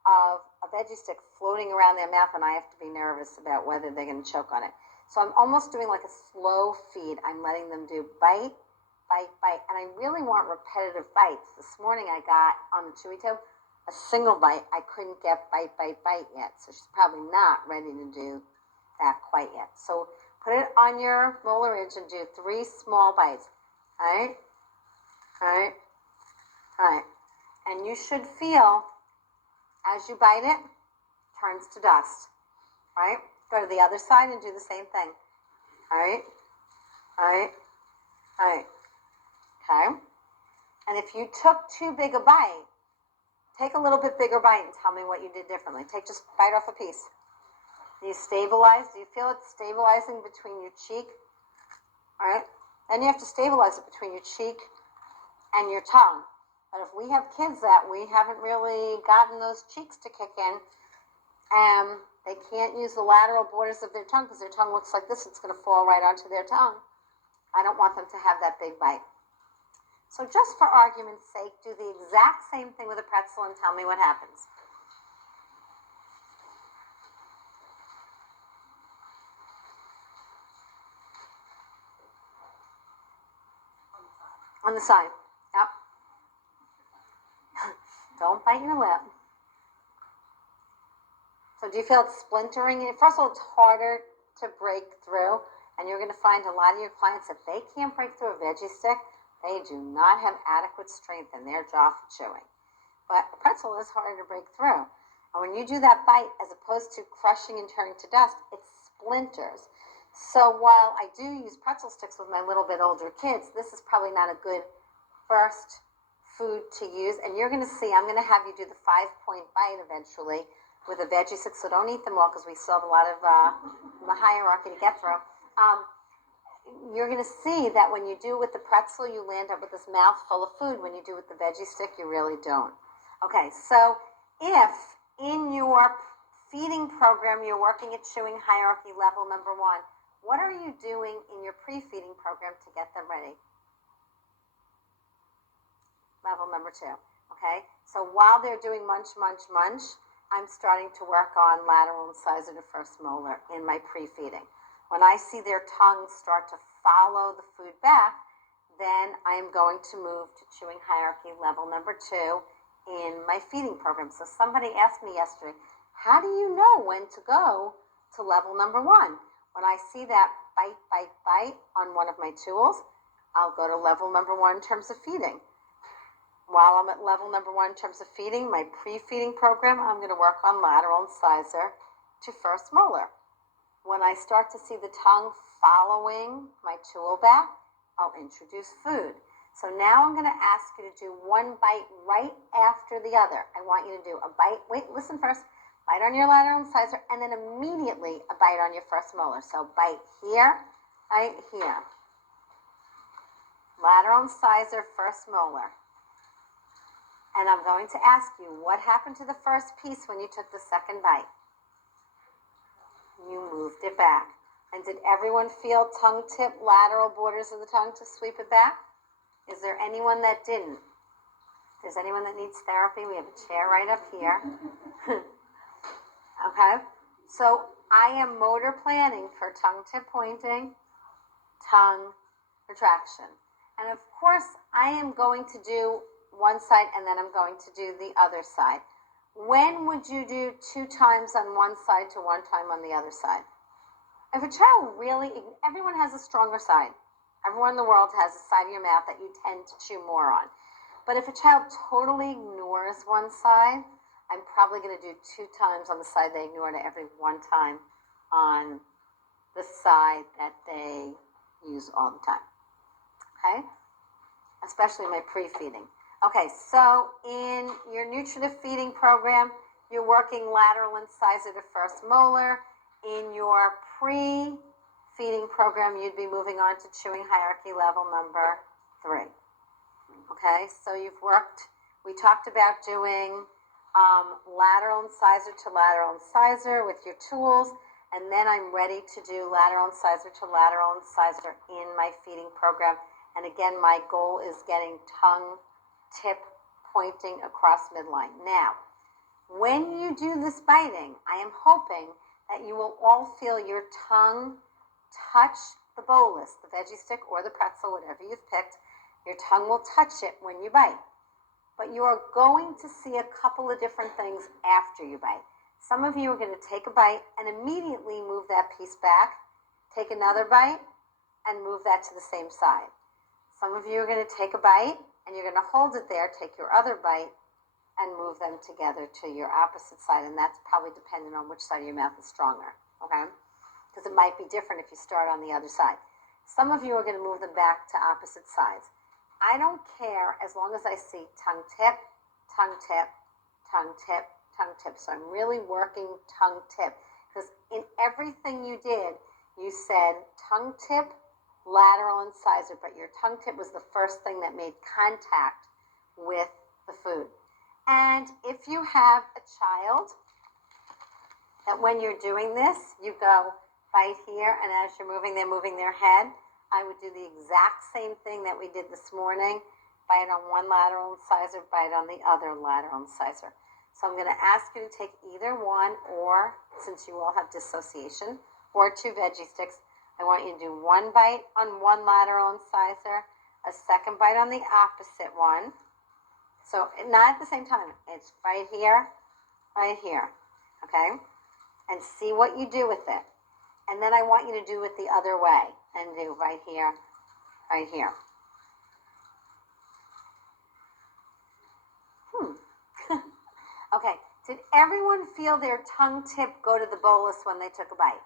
of a veggie stick floating around their mouth, and I have to be nervous about whether they're going to choke on it. So I'm almost doing like a slow feed. I'm letting them do bite, bite, bite, and I really want repetitive bites. This morning I got on the Chewy Toe a single bite. I couldn't get bite, bite, bite yet, so she's probably not ready to do that quite yet. So put it on your molar ridge and do 3 small bites. All right, all right, all right, and you should feel as you bite it, turns to dust, right? Go to the other side and do the same thing. All right, all right, all right, okay? And if you took too big a bite, take a little bit bigger bite and tell me what you did differently. Just bite off a piece. Do you stabilize? Do you feel it stabilizing between your cheek? All right, then you have to stabilize it between your cheek and your tongue. But if we have kids that we haven't really gotten those cheeks to kick in, they can't use the lateral borders of their tongue because their tongue looks like this. It's going to fall right onto their tongue. I don't want them to have that big bite. So just for argument's sake, do the exact same thing with a pretzel and tell me what happens. On the side. Yep. Don't bite your lip. So do you feel it splintering? First of all, it's harder to break through, and you're going to find a lot of your clients, if they can't break through a veggie stick, they do not have adequate strength in their jaw for chewing. But a pretzel is harder to break through. And when you do that bite, as opposed to crushing and turning to dust, it splinters. So while I do use pretzel sticks with my little bit older kids, this is probably not a good first food to use. And you're going to see, I'm going to have you do the 5-point bite eventually with a veggie stick. So don't eat them all because we still have a lot of the hierarchy to get through. You're going to see that when you do it with the pretzel, you land up with this mouthful of food. When you do it with the veggie stick, you really don't. Okay, so if in your feeding program you're working at chewing hierarchy level number 1, what are you doing in your pre-feeding program to get them ready? Level number 2, okay? So while they're doing munch, munch, munch, I'm starting to work on lateral incisor to first molar in my pre-feeding. When I see their tongues start to follow the food back, then I am going to move to chewing hierarchy level number 2 in my feeding program. So somebody asked me yesterday, how do you know when to go to level number 1? When I see that bite, bite, bite on one of my tools, I'll go to level number 1 in terms of feeding. While I'm at level number 1 in terms of feeding, my pre-feeding program, I'm going to work on lateral incisor to first molar. When I start to see the tongue following my tool back, I'll introduce food. So now I'm going to ask you to do one bite right after the other. I want you to do a bite. Wait, listen first. Bite on your lateral incisor, and then immediately a bite on your first molar. So bite here, right here. Lateral incisor, first molar. And I'm going to ask you, what happened to the first piece when you took the second bite? You moved it back. And did everyone feel tongue tip, lateral borders of the tongue to sweep it back? Is there anyone that didn't? If there's anyone that needs therapy, we have a chair right up here. Okay? So I am motor planning for tongue tip pointing, tongue retraction. And of course, I am going to do one side and then I'm going to do the other side. When would you do 2 times on one side to 1 time on the other side? If a child really, everyone has a stronger side. Everyone in the world has a side of your mouth that you tend to chew more on. But if a child totally ignores one side, I'm probably going to do 2 times on the side they ignored it every 1 time on the side that they use all the time. Okay? Especially my pre-feeding. Okay, so in your nutritive feeding program, you're working lateral incisor to first molar. In your pre-feeding program, you'd be moving on to chewing hierarchy level number 3. Okay, so you've worked, we talked about doing lateral incisor to lateral incisor with your tools, and then I'm ready to do lateral incisor to lateral incisor in my feeding program. And again, my goal is getting tongue tip pointing across midline. Now, when you do this biting, I am hoping that you will all feel your tongue touch the bolus, the veggie stick or the pretzel, whatever you've picked. Your tongue will touch it when you bite. But you are going to see a couple of different things after you bite. Some of you are going to take a bite and immediately move that piece back, take another bite, and move that to the same side. Some of you are going to take a bite and you're going to hold it there, take your other bite, and move them together to your opposite side. And that's probably dependent on which side of your mouth is stronger, okay? Because it might be different if you start on the other side. Some of you are going to move them back to opposite sides. I don't care as long as I see tongue tip, tongue tip, tongue tip, tongue tip. So I'm really working tongue tip. Because in everything you did, you said tongue tip, lateral incisor, but your tongue tip was the first thing that made contact with the food. And if you have a child that when you're doing this, you go bite here, and as you're moving, they're moving their head, I would do the exact same thing that we did this morning. Bite on one lateral incisor, bite on the other lateral incisor. So I'm going to ask you to take either one, or since you all have dissociation, or 2 veggie sticks. I want you to do 1 bite on one lateral incisor, a second bite on the opposite one. So not at the same time. It's right here, okay? And see what you do with it. And then I want you to do it the other way and do right here, right here. Okay, did everyone feel their tongue tip go to the bolus when they took a bite?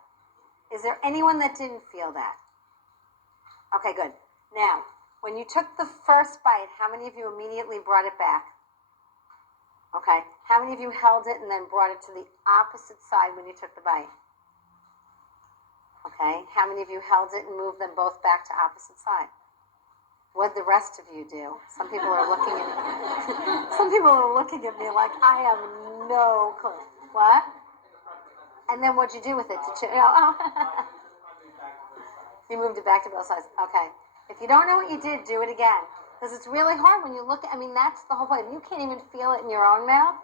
Is there anyone that didn't feel that? Okay, good. Now, when you took the first bite, how many of you immediately brought it back? Okay, how many of you held it and then brought it to the opposite side when you took the bite? Okay, how many of you held it and moved them both back to opposite side? What'd the rest of you do? Some people are looking at me. Some people are looking at me like I have no clue. What? And then what'd you do with it? Did you? You moved it back to both sides. Okay. If you don't know what you did, do it again. Because it's really hard when you look at, that's the whole point. If you can't even feel it in your own mouth,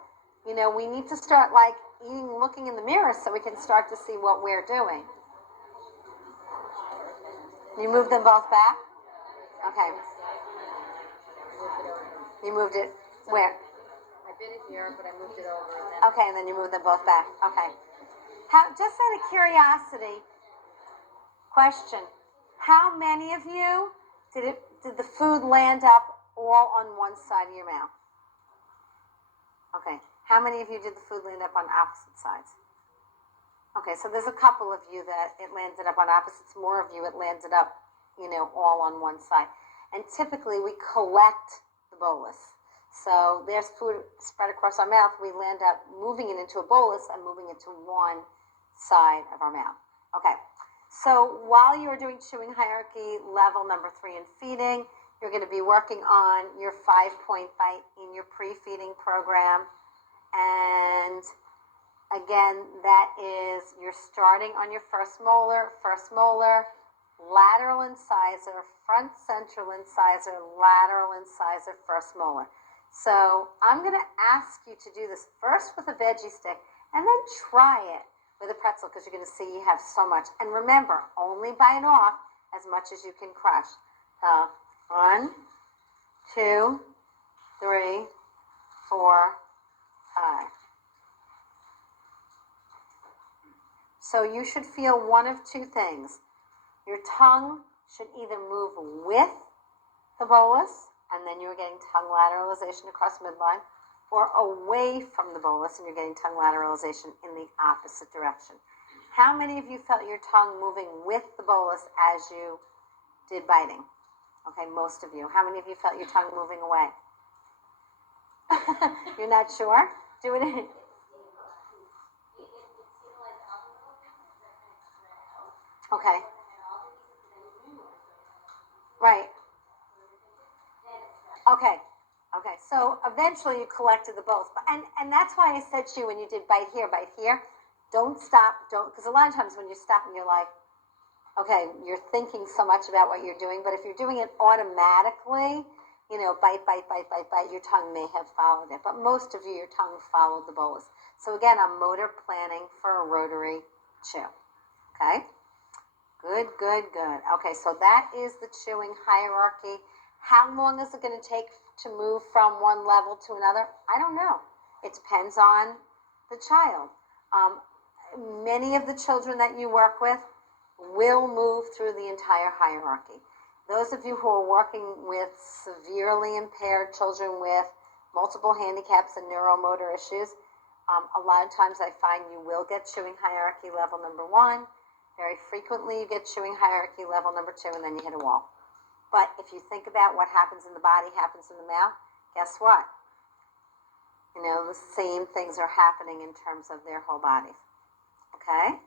we need to start like looking in the mirror so we can start to see what we're doing. You moved them both back? Okay. You moved it where? I bit it here, but I moved it over. Okay, and then you moved them both back. Okay. Just out of curiosity, question: how many of you did the food land up all on one side of your mouth? Okay. How many of you did the food land up on opposite sides? Okay, so there's a couple of you that it landed up on opposites. More of you it landed up, all on one side. And typically we collect the bolus. So there's food spread across our mouth. We land up moving it into a bolus and moving it to one side of our mouth. Okay, so while you're doing chewing hierarchy level number 3 in feeding, you're going to be working on your 5-point bite in your pre-feeding program. And again, that is, you're starting on your first molar, lateral incisor, front central incisor, lateral incisor, first molar. So I'm going to ask you to do this first with a veggie stick and then try it with a pretzel because you're going to see you have so much. And remember, only bite off as much as you can crush. 1, 2, 3, 4, 5. So you should feel one of two things. Your tongue should either move with the bolus, and then you're getting tongue lateralization across midline, or away from the bolus, and you're getting tongue lateralization in the opposite direction. How many of you felt your tongue moving with the bolus as you did biting? Okay, most of you. How many of you felt your tongue moving away? You're not sure? Do it. Okay. Right. Okay. Okay. So eventually you collected the both. And that's why I said to you when you did bite here, don't stop, because a lot of times when you stop and you're like, okay, you're thinking so much about what you're doing, but if you're doing it automatically, bite, your tongue may have followed it. But most of you, your tongue followed the bolus. So again, I'm motor planning for a rotary chew. Okay? Good. Okay, so that is the chewing hierarchy. How long is it going to take to move from one level to another? I don't know. It depends on the child. Many of the children that you work with will move through the entire hierarchy. Those of you who are working with severely impaired children with multiple handicaps and neuromotor issues, a lot of times I find you will get chewing hierarchy level number 1. Very frequently you get chewing hierarchy level number 2, and then you hit a wall. But if you think about what happens in the body happens in the mouth, guess what? The same things are happening in terms of their whole bodies. Okay?